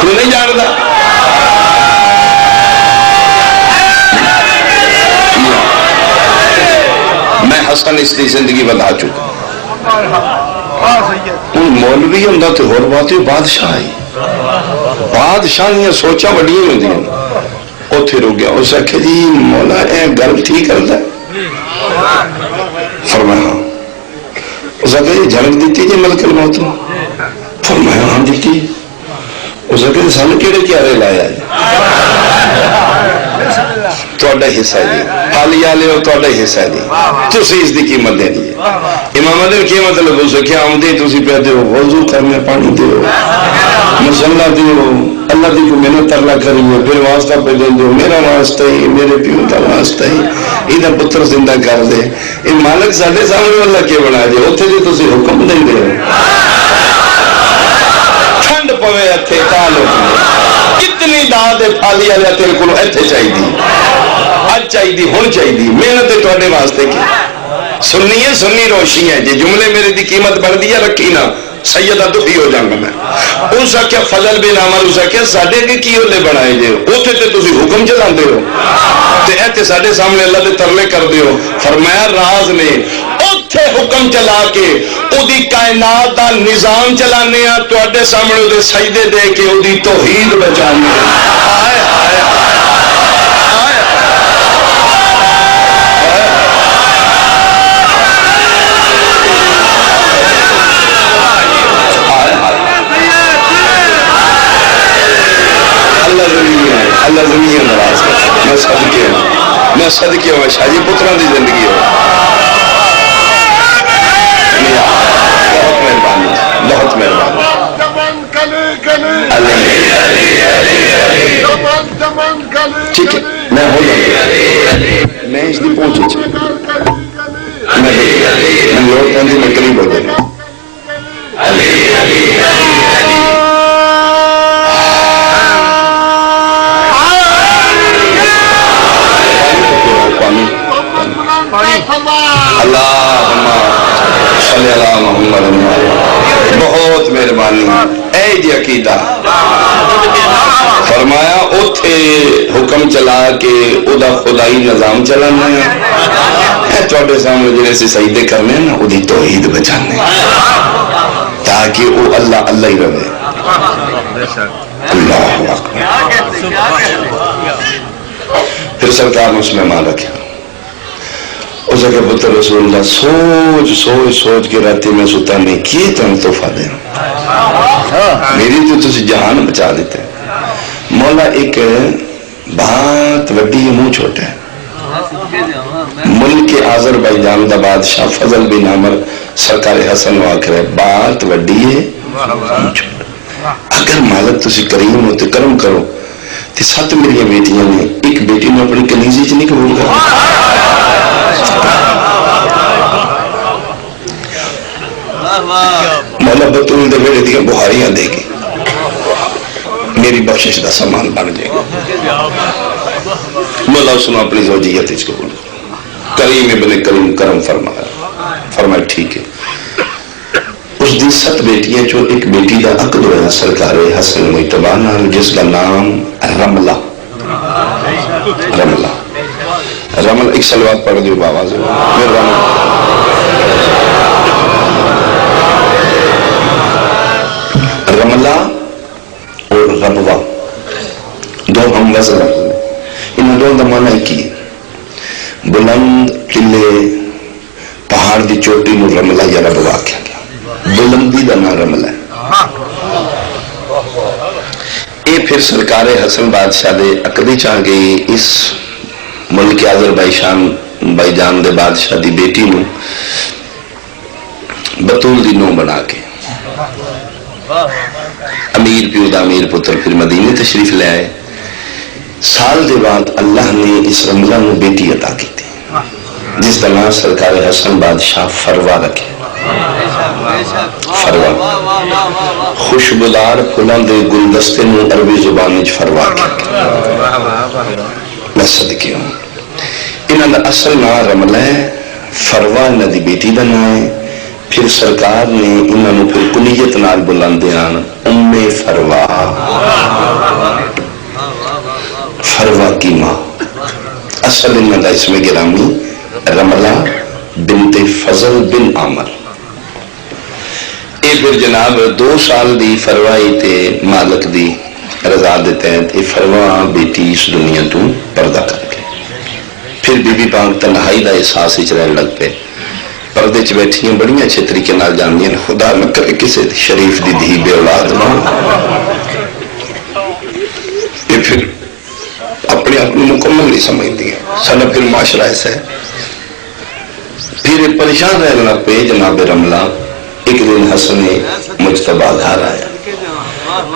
تو نہیں جاندا میں حسن اس دی زندگی بتا چکا. ان مولوی ہوں تو ہور بات ہے بادشاہ ہی بادشاہ سوچا بڑی ہوتی ہیں اتھے رو گیا. اس آخیا جی مولا اے گل ٹھیک کرتا ہے؟ فرمایا اس آخیا جی جھلک دیتی جی ملک الموت میں. فرمایا ہاں دیتی. اس آخیا سن کیڑے کیارے لایا جی تہاڈا حصہ جی حالیہ لے ہو تہاڈا حصہ جی تسی اس دی قیمت دے دیجیے. امام نے کی مطلب ہو سکیا آمدے تسی پہ دیو وضو کرنے پانی دیو مسلح دیو اللہ دی کو محنت اللہ کریو پھر واسطہ پہ دے دیو میرا واسطہ ہی میرے پیو کا واسطہ ہی ادھر پتر زندہ کر دے. یہ مالک ساڈے سامنے اللہ کے بنا دے اتھے جی تسی حکم دے دے ٹھنڈ پوے اتھے تالو کتنی داد پھالی آ جاتے ہیں کلو ایتھے چاہی دی آج چاہی دی ہون چاہی دی محنت ہے توڑے واسطے کی سننی ہے سننی روشی ہے جی جملے میرے دی قیمت بڑھ دیا رکھی نا سیدہ دکھی ہو جاؤں گا میں. اسا کیا فضل بن عمر اسا کیا ساڑھے کے کیوں لے بنائے جے اوتھے تے تسی حکم چلان دے ہو تے ایتے ساڑھے سامنے اللہ دے ترلے کر دے ہو. فرمایا راز نے اوتھے حکم چلا کے او دی کائنات دا نظام چلانے ہیں تو اڈے سامنے او دے سجدے دے کے او دی توحید بچانے ہیں. آئے آئے اللہ زمین نراز ہے. میں صدقے ہوں شاہی پتران دی زندگی ہو ٹھیک ہے میں ہو جاؤں میں اس کی پہنچ میں لوگ پہنچی میں قریب ہو جائے بہت مہربانی اے جی عقیدہ فرمایا اوتھے حکم چلا کے او دا خدائی نظام چلانا ہے چھوٹے سامنے جنہیں سے سجدے کرنے ہیں نا او دی توحید بچانے تاکہ او اللہ اللہ ہی رہے اللہ اکبر پھر سرکار نے اس میں ماں رکھا اس کے پتر رسول اللہ سوچ کے راتے میں ستا میں کیے تم تحفہ دیں میری تو تسی جہان بچا دیتے مولا ایک بات وڈی منہ چھوٹا ہے ملک آذربائیجان دا بادشاہ فضل بن عمر سرکار حسن واقع ہے بات وڈی ہے اگر مالک تسی کریم ہوتے کرم کرو تے 7 میری بیٹیاں نے ایک بیٹی نے اپنی کنیزی چ نہیں قبول کرا مولا بطول دے بیڑے دیا بہاریاں دے گی میری بخشش دا سامان بن جائے گا مولا اس نے اپنی زوجیت اس قبول کریم ابن کریم کرم فرمایا ٹھیک ہے اس دی 7 بیٹیاں جو ایک بیٹی دا عقد ہوا سرکار حسن مجتبی نال جس کا نام رملہ ایک سلوات پڑھ دیو باواز رملہ اور ربوہ دو ہم وزن انہوں دو دمانہ کی بلند قلعے پہاڑ دی چوٹی میں رملہ یا ربوہ کیا گیا بلندی دا نا رملہ ہے اے پھر سرکار حسن بادشاہ دے عقدی چاہ گئی اس ملک آذربائیجان دے بادشاہ دی بیٹی نو بطول دی نو بنا کے امیر پیو دا امیر پتر پھر مدینے تشریف لے آئے سال دے بعد اللہ نے اس رملہ نو بیٹی عطا کی تھی جس کا نام سرکار حسن بادشاہ فروا رکھے فروا خوشبودار پھلاں دے گلدستے نو عربی زبان وچ فروا کہتے میں صدقی ہوں انہاں دا اصل نام رملہ ہے فروا انہاں دی بیٹی دا نام ہے پھر سرکار نے انہوں نے پھر کنیت نال بلندے آن ام فروا فروا کی ماں اصل انہوں دا اسم گرامی رملہ بنت فضل بن عامر اے پھر جناب 2 سال دی فروائی تے مالک دی رضا دیتے ہیں اے فروا بیٹی اس دنیا تو پردہ کر کے پھر بی بی پاک تنہائی دا احساس ہی چلے لگ پہ پردے چ بیٹھیاں بڑی اچھے طریقے نال جاندیاں خدا نہ کرے کسی شریف دی دھی بے اولاد نہ یہ پھر اپنے آپ کو مکمل نہیں سمجھتی ہیں سارا پھر معاشرہ ایسا ہے پھر پریشان رہنے لگ پہ جناب رملہ ایک دن حسن مجتبی گھر آیا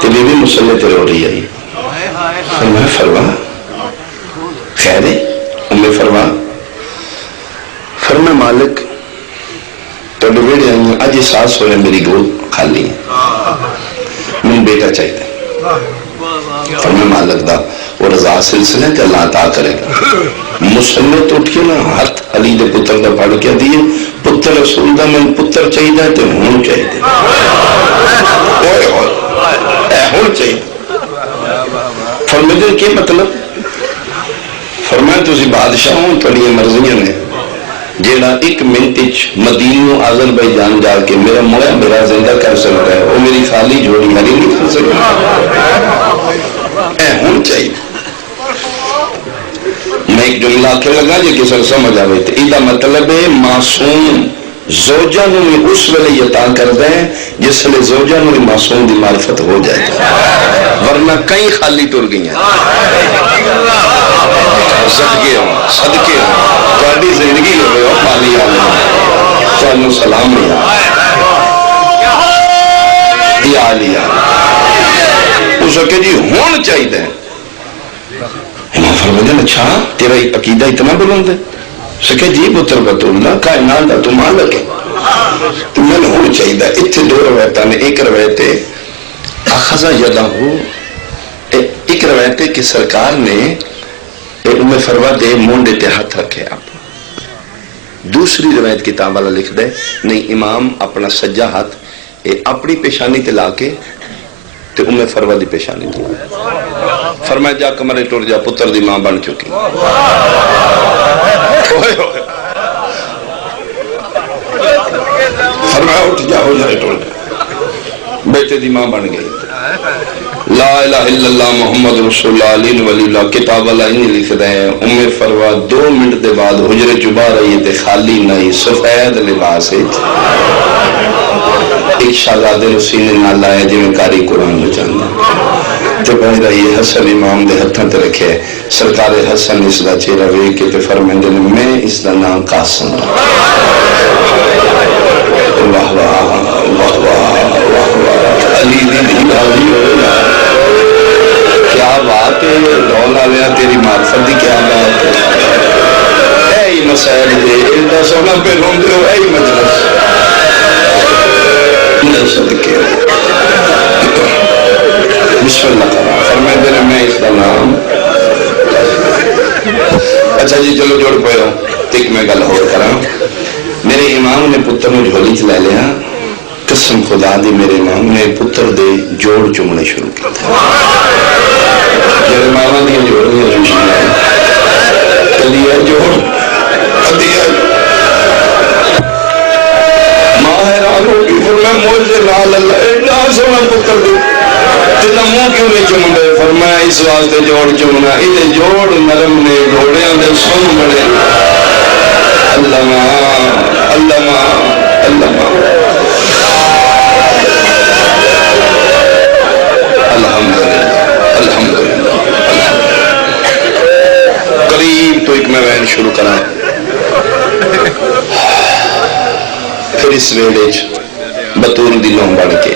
تو بی بی مسلح تے رو رہی آئی فرمایا فروا خیر ہے ام فروا فرمایا مالک تو بیٹے آئی ہیں آج احساس ہو رہے میری گود خالی ہے میں بیٹا چاہیے فرمایا مالک دا وہ رضا سلسلہ کہ اللہ عطا کرے گا مسلط اٹھئے نا ہاتھ علی دے پتر دا پڑھ کیا دیئے پتر رسول دا میں پتر چاہیے دا تے ہون چاہیے ہون چاہیے فرمایا کیا مطلب فرمایا تو اسی بادشاہ ہوں تھوڑی مرضیاں نے جیڑا 1 منٹ مدینہ آذربائیجان جا کے میرا مویا میرا زندہ کر سکتا ہے وہ میری خالی جوڑی ہری نہیں کر سکتا اے ہون چاہیے میں ایک جملہ آکھے لگا جی کسی کو سمجھ آئے تھے ایدہ مطلب ہے معصوم زوجہ نو اس ویلے یتا کر دیں جس لئے زوجہ نو معصوم دی معرفت ہو جائے ورنہ کئی خالی ٹر گئی ہیں صدقے ہوں تھوڑی زندگی ہوئے ہو پالی آنے تھوڑی سلام لیا یا علیہ اس کہ جی ہون چاہیے. امام فرمایا اچھا تیرا عقیدہ اتنا بلند ہے؟ سکے جی پتر بطولہ کائنات دا تو مالک ہے تو میں نے ہون چاہیے. اتنے دو روایتاں نے. ایک روایت ہے اخذا یدہ، ایک روایت ہے کہ سرکار نے ام فروا دے مونڈے تے ہاتھ رکھے آپ. دوسری روایت کتاب والا لکھ دے نہیں امام اپنا سجا ہاتھ اپنی پیشانی تے لا کے تے ام فروا دی پیشانی تے فرمایا جا کمرے ٹر جا پتر دی ماں بن چکی. فرمایا اٹھ جا ہو جائے ٹر جا، بیٹے دی ماں بن گئی. لا الہ الا اللہ محمد رسول اللہ علیہ ولی اللہ. کتاب والا انہیں لکھ رہے ہیں ام فروا 2 منٹ دے بعد حجرے چبا رہی تے خالی نہیں سفید لباس ہے. ایک شہزادے نے سینے نہ لائے جی میں کاری قرآن بچانا تو پہنے رہی حسن امام دے ہتھاں تے رکھے. سرکار حسن اس دا چہرہ ویکھ کے تے فرماندے نے میں اس دا نام قاسم. واہ واہ واہ واہ علی دی بھائی کیا بات ہے. رولا لیا تیری معرفت دی کیا بات ہے. اے مسائل دے ایڈا سونا پہ روندے ہو. اے مجلس صدقے بسم اللہ کرا فرمائے دے میں اس کا نام. اچھا جی چلو جوڑ پہ ہو تک میں گل ہو کرا. میرے امام نے پتر میں جھولی چلا لیا. قسم خدا دی میرے امام نے پتر دے جوڑ چمنے شروع کی تھے. میرے ماما دیا جوڑیاں جوشی لائے کلیا جوڑ ادیا ماہران ہوگی. فرمایا موجے لال اللہ ایڈا سونا پتر دے تینا منہ کیوں نہیں چمڑے. فرمایا اس واسطے جوڑ چمنا انہیں جوڑ نرم نے گھوڑیاں دے سن بڑے. اللہ اللہ اللہ الحمدللہ. قریب تو ایک میں وین شروع کرا. پھر اس ویلے بطول دلوں بڑھ کے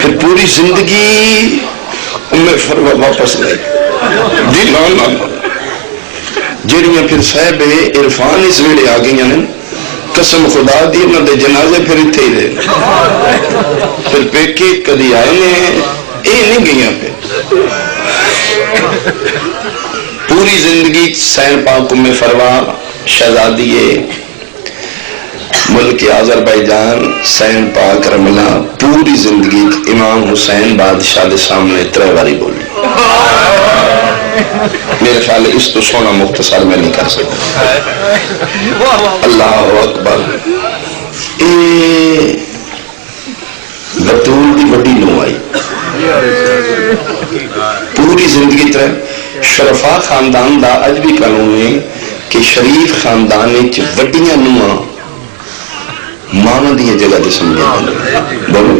پھر پوری زندگی ام فروا واپس گئی. دلوں جڑیاں پھر صاحب عرفان اس ویلے آ گئی ہیں. قسم خدا دی انہوں دے جنازے پھر اتھے ہی رہے. پھر پیکے کدی آئے نے اے نہیں گئیاں پہ. پوری زندگی سین پاک ام فروا شہزادی ملک آذربائیجان سین پاک رملہ پوری زندگی امام حسین بادشاہ دے سامنے 3 باری بولی. میرے خیال اس تو سونا مختصر میں نہیں کر سکتا. اللہ اکبر. بطول دی بڑی نو آئی پوری زندگی طرح. شرفا خاندان دا اج بھی قانون ہے کہ شریف خاندان وچ وڈیاں نواں ماں دی جگہ تے سمجھا بولو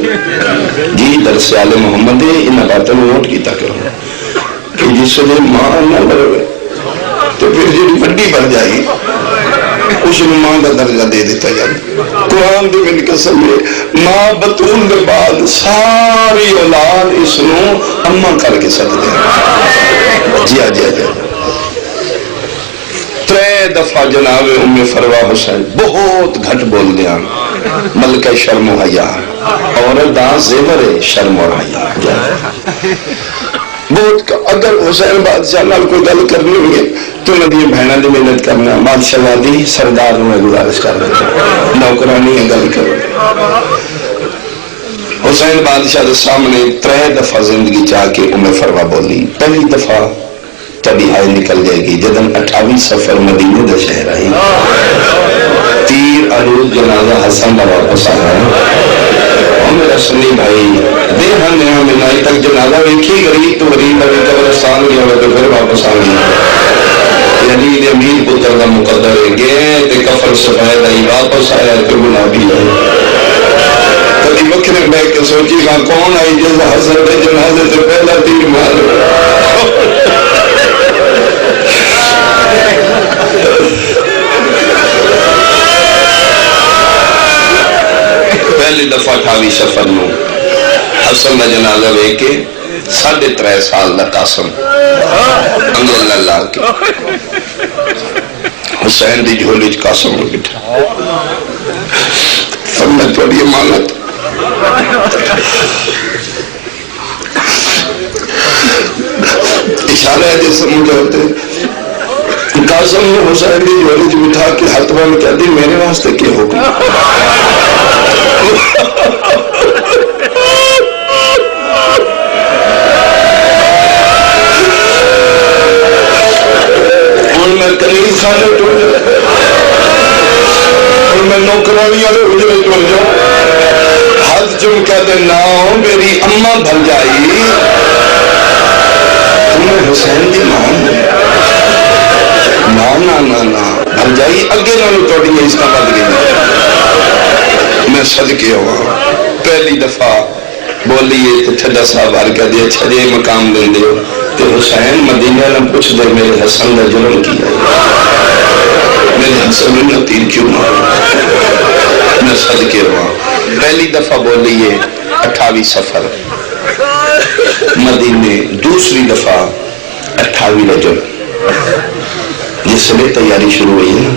جی. درس آل محمد انہاں باتوں نوٹ کیتا کرو کہ جس نے ماں نہ لڑے تو پھر جی وڈی بن جائے اس نے ماں کا درجہ دے دیتا جائے. قرآن دی میں قسم ہے ماں بطول کے بعد ساری اولاد اس نو اماں کر کے سکتے ہیں. جی آ جی آ جی 3 دفعہ جناب ام فروا حسین بہت گھٹ بول دیا. ملکہ شرم و حیا عورت دا زیور ہے شرم و حیا. بہت اگر حسین بادشاہ نال کوئی گل کرنی ہوگی تو ندی بہنوں کی محنت کرنا. بادشاہ وادی سردار میں گزارش کر رہے نوکرانی گل کرو. حسین بادشاہ کے سامنے 3 دفعہ زندگی چاہ کے ام فروا بولی. پہلی دفعہ تبھی ہائی نکل جائے گی جدن 28 سفر مدینے دا شہر آئی. تیر عروج جنازہ حسن دا واپس آ رہا. میرا سنی بھائی دے ہم یہاں منائی تک جنازہ ویکھی غریب تو غریب ابھی قبرستان گیا تو پھر واپس آ گیا. یعنی امیر پتر کا مقدر ہے گئے تے کفر سفید آئی واپس آیا تو گلابی آئی. کبھی وکھرے بیٹھ کے سوچی گا کون آئی جس حسن دے جنازے سے پہلا تیر مار. پہلی دفعہ 28 سفر نو حسن کا جنازہ لے کے 3.5 سال کا قاسم انگل لا کے حسین دی جھولی چ قاسم بٹھا فرمایا تھوڑی امانت اشارہ ہے جیسے مجھے ہوتے قاسم نے حسین دی جھولی چ بٹھا کے ہاتھ میں کہہ دی میرے واسطے کیا ہوگا میں کنیز خانے ٹوٹ جائے اور میں نوکرانی والے اجرے ٹوٹ جاؤں ہاتھ چم کہتے نہ ہو میری اماں بھل جائی تمہیں حسین دی نا بھل جائی اگے نہ توڑی میں اس کا بد گئی میں صدقے ہوا پہلی دفعہ بولیے تو ٹھڈا صاحب ہر کہہ دیا چھجے مقام دیں دے کہ حسین مدینہ نے پوچھ دے میرے حسن نے جرم کیا میرے حسن نے تیر کیوں مارا میں صدقے ہوا پہلی دفعہ بولیے 28 سفر مدینے دوسری دفعہ 28 رجب جس لئے تیاری شروع ہوئی ہے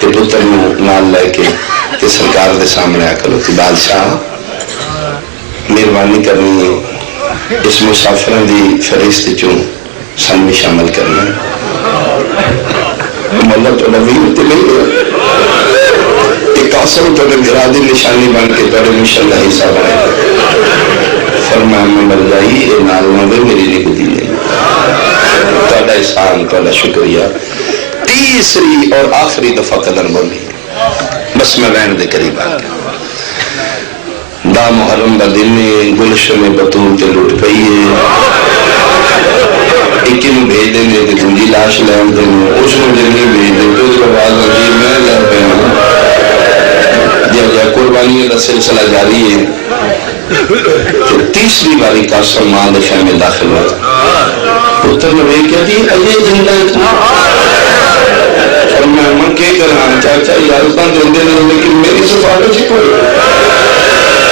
کہ پتر نال لے کے کہ سرکار دے سامنے آ کرو کہ بادشاہ مہربانی کرنی ہے اس مسافروں دی فہرست چوں سن میں شامل کرنا مولا تو نبی تے نہیں ہے ایک قاسم تو مرادی نشانی بن کے تیرے مشن کا حصہ بنے فرمایا میں مر جائی اے نالوں میں میری نکتی نہیں تہاڈا احسان تہاڈا شکریہ تیسری اور آخری دفعہ قدر بولی بس میں وین دے قریب آ گیا دا محرم دا دن گلشن میں بطول تے لٹ پئی ہے ایک انہوں بھیج دیں گے کہ دنجی لاش لے ہم دیں اس میں جنگی بھیج دیں تو اس کو بعض عجیب میں لے پہ ہوں جب قربانی دا سلسلہ جاری ہے تو تیسری باری قاسم ماں دفعہ میں داخل ہوا پتر نے بھائی کہہ دی اجے زندہ اتنا فرمایا میں کیا کرنا چاچا یار اتنا دندے نہیں لیکن میری سفارش ہی کوئی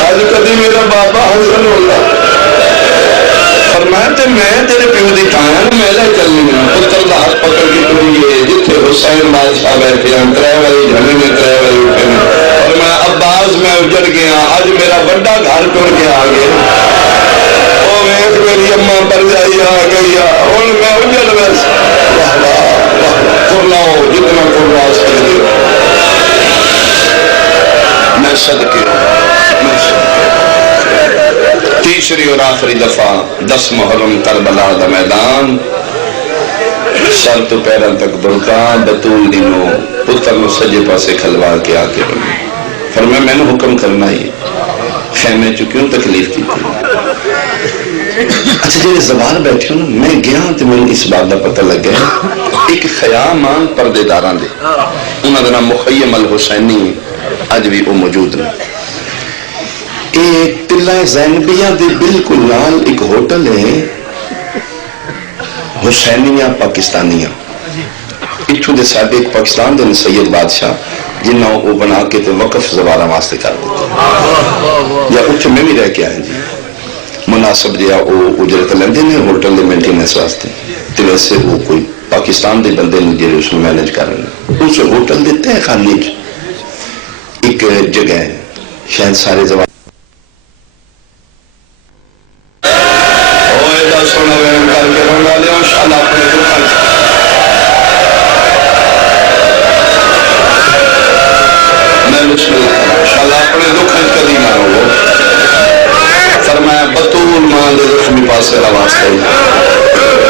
آج کدی میرا بابا حسن ہوگا فرمایا تے میں تیرے پیو دی تھایا میں لے چلنی ہوں پتر دا ہاتھ پکڑ کے پڑھئیے جتھے حسین بادشاہ بیٹھے ہیں ترے والی جھنے میں ترے والی اٹھے ہیں اور میں عباس میں اجڑ گیا آج میرا بڑا گھر ٹوڑ کے آگے او ویخ میری اماں پر جائی آگئی اور میں اجڑ ویس واہ واہ واہ کرلاؤ جتنا کرلا سکتے میں صدقے میں صدقے تیسری اور آخری دفعہ 10 محرم کربلا دا میدان سر تو پیروں تک برکا بطول دنوں پتر نو سجے پاسے کھلوا کے آکے بنی فرمایا میں نے حکم کرنا ہی خیمے چکیوں تکلیف کی تھی اچھا جب زبان بیٹھے ہوں میں گیا تو میں اس بات دا پتہ لگ گیا ایک خیامان پردے داران دے انہوں نے مخیم الحسینی آج بھی وہ موجود نہیں ایک تلہ زینبیہ دے بالکل نال ایک ہوٹل ہے حسینیہ پاکستانیہ اتھو دے صاحب ایک پاکستان دے سید بادشاہ جنہوں وہ بنا کے تے وقف زبارہ واسطے کر دیتے یا اتھو میں بھی رہ کے آئیں جی مناسب جیا وہ اجرت لیندے نے ہوٹل دے مینٹیننس واسطے تے ویسے وہ کوئی پاکستان دے بندے نے جڑے اس کو مینج کر رہے ہیں اسے ہوٹل دیتے ہیں خالی ایک جگہ ہے شاید سارے زبان پاسے آواز کری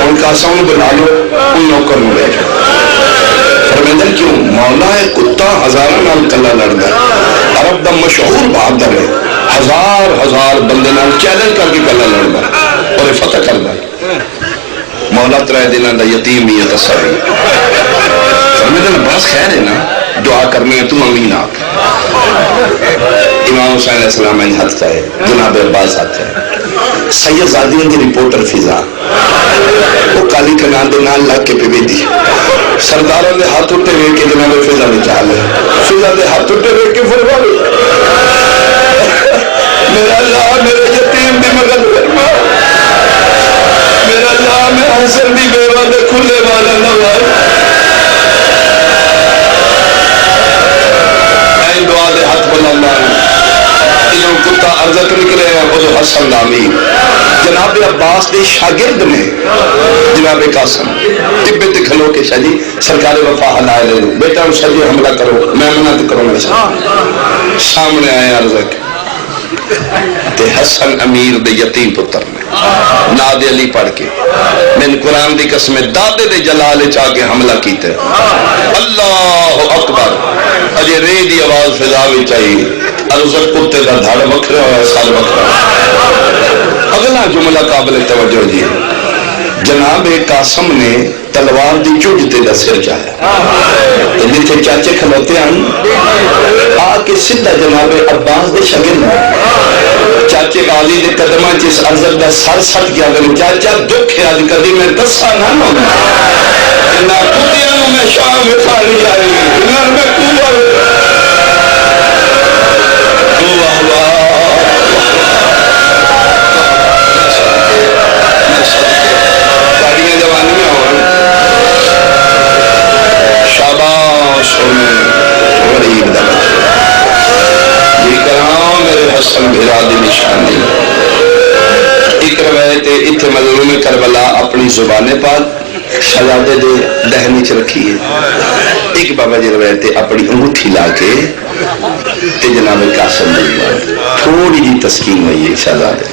ان کا ساؤن بنا لو ان نوکر میں لے جاؤ فرمیدن کیوں مولا ہے کتا ہزارہ نال کلا لڑنا ہے عرب دا مشہور بہادر ہے ہزار بندے نال چیلنج کر کے کلا لڑنا اور فتح کرنا ہے مولا ترائے دنہ دا یتیم ہی تصوی فرمیدن باس خیر ہے نا دعا کرنے ہیں تم امین آکھ امام حسین علیہ السلام میں حد کا ہے جناب عباس آتا ہے سید زادیوں کی رپورٹر فضا وہ کالی کنان دے نال لاکھ کے پہ بھی دی سرداروں دے ہاتھ اٹھے ہوئے کہ جناب فضا نے چاہ لے فضا دے ہاتھ اٹھے ہوئے کہ فرما لے میرا اللہ میرے یتیم میں حسن دی بیوہ دے کھلے والا نواز اے دعا دے ہاتھ بلندہ جو کتا عرضت نکلے ہیں وہ جو حسن نامی جناب عباس دے شاگرد نے جناب قاسم طبے تے کھلو کے شاہ جی سرکار وفا حلائے لے لو بیٹا ہم شاہ جی حملہ کرو میں منعت کروں گا سامنے آئے عرضت تے حسن امیر دے یتیم پتر نے ناد علی پڑھ کے میں نے قرآن دی قسم دادے دے جلال چاہ کے حملہ کیتے اللہ اکبر اجے رے دی آواز فضا بھی چاہیے عرضت کتے کا دھاڑ بکھرا ہوا سال بکھرا اگلا جملہ قابل توجہ جی جناب قاسم نے تلوار دی چوٹ تے دا سر چاہیا تو جتھے چاچے کھلوتے ہیں آ کے سدھا جناب عباس دے شاگرد چاچے غازی دے قدمہ جس عرضت دا سر سٹ گیا کہ چاچا دکھ ہے آج کدی میں دسا نہ نہ نہ کتیاں میں شام میں کھالی جائے گی نہ میں کوبر حسن بھیرا دی نشانی ایک روایت اتھے مظلوم کربلا اپنی زبان پاک شہزادے دے دہنی چ رکھی ہے ایک بابا جی روایت اپنی انگوٹھی لا کے تے جناب قاسم دی تھوڑی جی تسکین ہوئی ہے شہزادے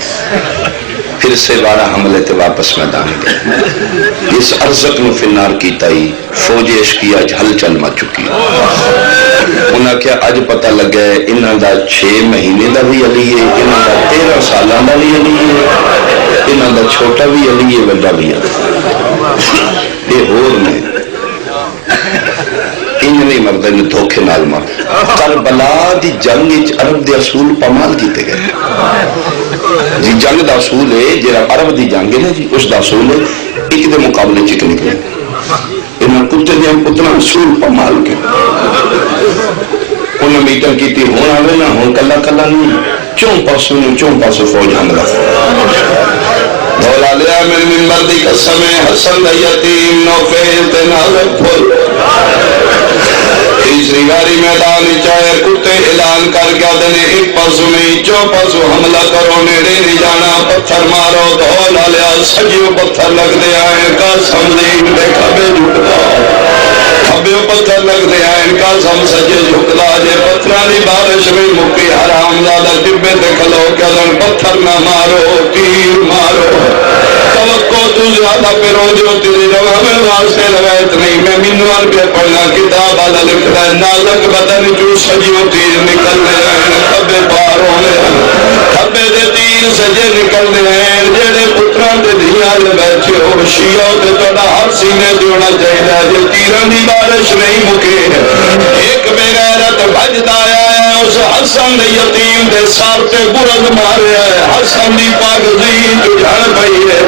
پھر سے 12 حملے تے واپس میدان گئے اس عرضت نو فنار کیتا ہی فوج عشقیہ جھل چل مچ چکی انہاں کیا اج پتہ لگا ہے انہاں دا 6 مہینے دا بھی علی ہے انہاں دا 13 سالاں دا بھی علی ہے انہاں دا چھوٹا بھی علی ہے بڑا بھی علی یہ ہور نے انہیں نہیں مردہ نے دھوکے نال مار کربلا دی جنگ عرب دے اصول پامال کیتے گئے جی جنگ دا اصول ہے جیرا عرب دی جنگ ہے جی اس دا اصول ہے ایک دے مقابلے چک نکلے انہاں کتے دے اتنا اصول پامال کے انہاں میٹنگ کی تھی ہونا ہوئے نہ ہون کلا کلا نہیں چون پاسو فوج حملہ دھولا لیا میرے ممبر دی قسم حسن دا یتیم نوفیل تے نازک پھول تیسری باری میدان چاہے کتے اعلان کر کے دینے ایک پاسو میں چو پاسو حملہ کرو نیڑے نہیں جانا پتھر مارو دھولا لیا سجیو پتھر لگ دیا ہے قاسم دین دے کھبے جھکتا کھبے پتھر لگ دیا ہے قاسم سجے جھکتا جے پتھرانی بارش میں مکی حرام زیادہ ٹبے تے کھلو کیا دن پتھر نہ مارو تیر مارو توقع تو زیادہ پیرو جو تیری رواں میں واسطے روایت نہیں میں منوان پہ پڑھنا کتاب آدھا لکھ رہا ہے نازک بدن جو سجیوں تیر نکل رہے ہیں کھبے پار ہونے ہیں کھبے دے تیر سجے نکل رہے ہیں جیڑے پتران دے دھیاں لے بیٹھے ہو شیعہ دے توڑا ہر سینے دیونا چاہیے جو تیران دی بارش نہیں مکے ایک بغیرت بھجد آیا ہے اس حسن دے یتیم دے سار تے برد مارے ہے حسن دی پاگزین جو جھڑ پئی ہے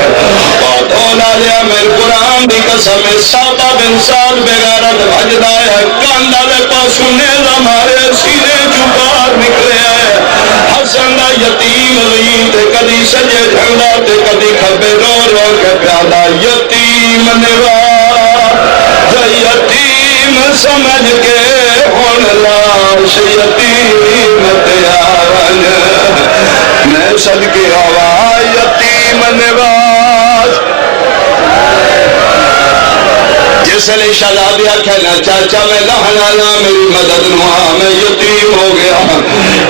بہت اولا لیا میرے قرآن دی قسم سابہ بن سال بغیرت بھجد آیا ہے کاندہ دے پاسو نیزہ مارے سینے چوبار نکلے ہے حسن دا یتیم غین تے کدی سجے جھنڈا تے کدی کھبے رو رو کے پیادا یتیم نوار یتیم سمجھ کے ہون لاش یتیم تیارن میں صدقے ہوا یتیم نواز جس نے شہزادیہ کہنا چاچا میں لہنانا میری مدد نوا میں یتیم ہو گیا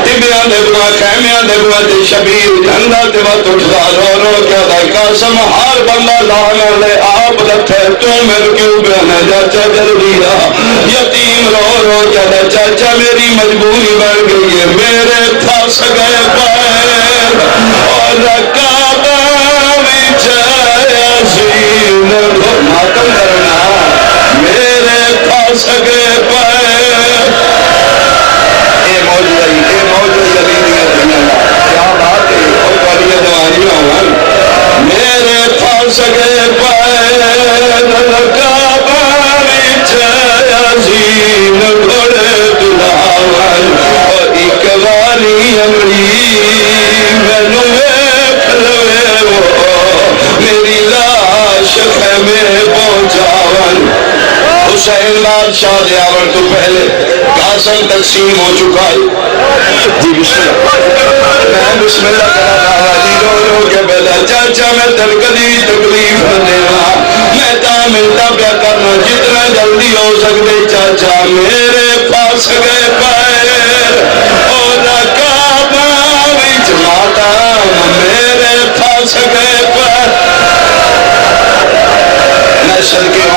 طبیاں دے بوا خیمیاں دے بوا تے شبیر جھنڈا تے وقت اٹھتا رو رو کیا دا قاسم ہار بندہ لہنا لے آپ رکھے تو میرے کیوں بہنا چاچا جلدی آ یتیم رو رو کیا دا چاچا میری مجبوری بڑھ گئی ہے میرے پھاس گئے پیر اور رکابہ وچ عظیم ماتم کرنا میرے پھاس گئے پیر اے موجود علی دیا دنیا کیا بات ہے اور والی دواری ہوں میرے پھاس گئے پیر رکابہ وچ عظیم گھوڑے دلاون اور ایک واری امری میں نوے کھلو حسین بادشاہ دے آور تو پہلے قاسم تقسیم ہو چکا ہے جی بسم اللہ میں بسم اللہ کرا جی رو رو کے بلا چاچا میں ترکدی تکلیف دینا میں تا ملتا پیا کرنا جتنا جلدی ہو سکتے چاچا میرے پاس گئے پیر اور رکابہ وچ ماتا میرے پاس گئے پیر نشر کے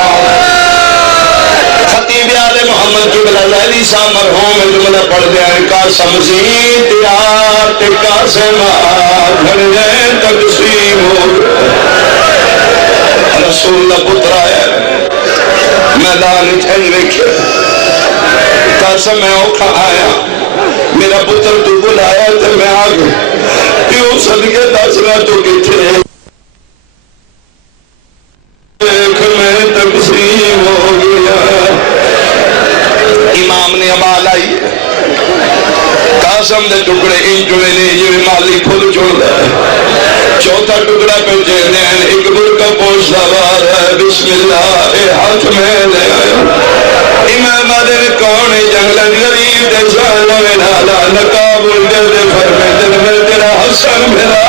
خطیب آل محمد کی بلا ذہلی سا مرحوم جملہ پڑھ دیا قاسم زید یاد قاسم گھڑ گئے تقسیم ہو رسول اللہ پتر آیا میدان ٹھہر رکھے قاسم میں اوکھا آیا میرا پتر تو بلایا تو میں آگے پیو صدقے دسنا تو کتنے میں تقسیم ہو گیا امام نے عمال آئی قاسم دے ٹکڑے ان جڑے نے یہ مالی خود چھوڑ دے چوتھا ٹکڑا پہ چہنے ایک برکہ پوش سوار ہے بسم اللہ اے ہاتھ میں لے آیا امام آدھے کون جنگلن غریب دے جانو نالا نقاب الدر دے فرمے دل میں تیرا حسن ملا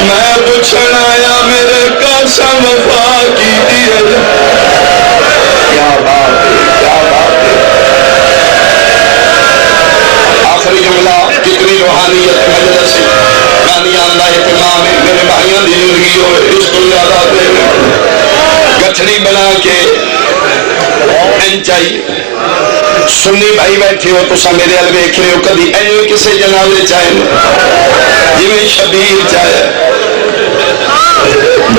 میں پوچھنا آیا میرے قاسم وفا کی دیئے کیا بات ہے کیا بات ہے آخری جملہ کتنی روحانیت مجلس مانی آندہ اہتمام میرے بھائیاں دی زندگی ہو اس کو زیادہ دے گٹھڑی بنا کے انچائی سنی بھائی بیٹھے ہو تو سا میرے علوے کھلے ہو کدھی این کسے جنازے چاہیں جی میں شبیر چاہے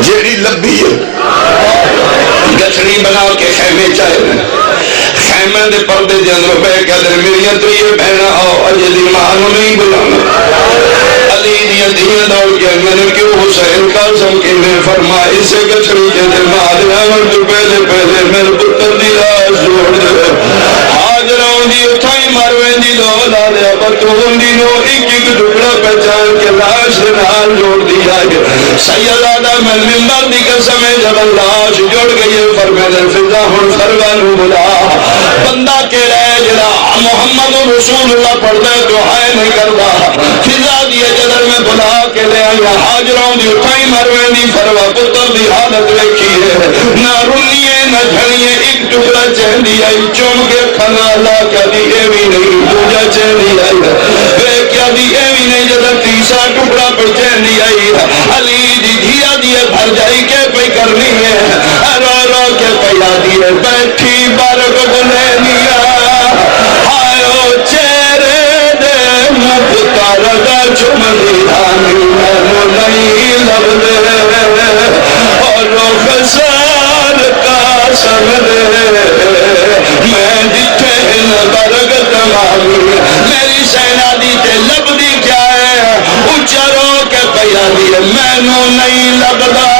جیڑی لبی ہے گٹھڑی بنا کے خیمے چاہے خیمے دے پردے دے اندر بے قدر میری تو یہ بہنا آؤ اجلی مانو نہیں بلانا علی دیا دیا دوڑ کے میں نے کیوں حسین قاسم کی میں فرمائی اسے گٹھڑی کے دے مال آور تو پہلے پہلے میرے پتر دی آس جوڑ دے حاجروں دی اتھائی مروین دی دو لالیا پتون دی نو ایک ایک ٹکڑا پہچان کے لاش نال جوڑ دیا گیا سیدادہ میں ممبر دی قسم جب لاش جوڑ گئی فرمائے فضا ہن فرغانو بلا بندہ کے رہے جلا محمد رسول اللہ پڑھ دے تو آئے نہیں کردا فضا دیئے جدر میں بلا کے لے آیا حاجروں دی اتھائی مروین دی فروا پتر دی حالت رکھی ہے نہ رنیے نہ جھڑیے ایک ٹکڑا چہن دیا چوم کے کھنا اللہ کیا دی ایوی نہیں دوجہ چہن دیا بے کیا دی ایوی نہیں جدر تیسا ٹکڑا پر چہن دیا علی دی دھیا دیئے بھر جائی کے پہ کرنی ہے رو رو کے پہلا دیئے بیٹھی بارک بلے نیا آئیو چہرے دے مفتار دا چمنی دھانی میں نہیں لب دے اور روخ سار کا سمدے میں جتھے برگ تمامی میری سینہ دیتے لب دی کیا ہے اچھا رو کے پہلا دیئے میں نہیں لبدا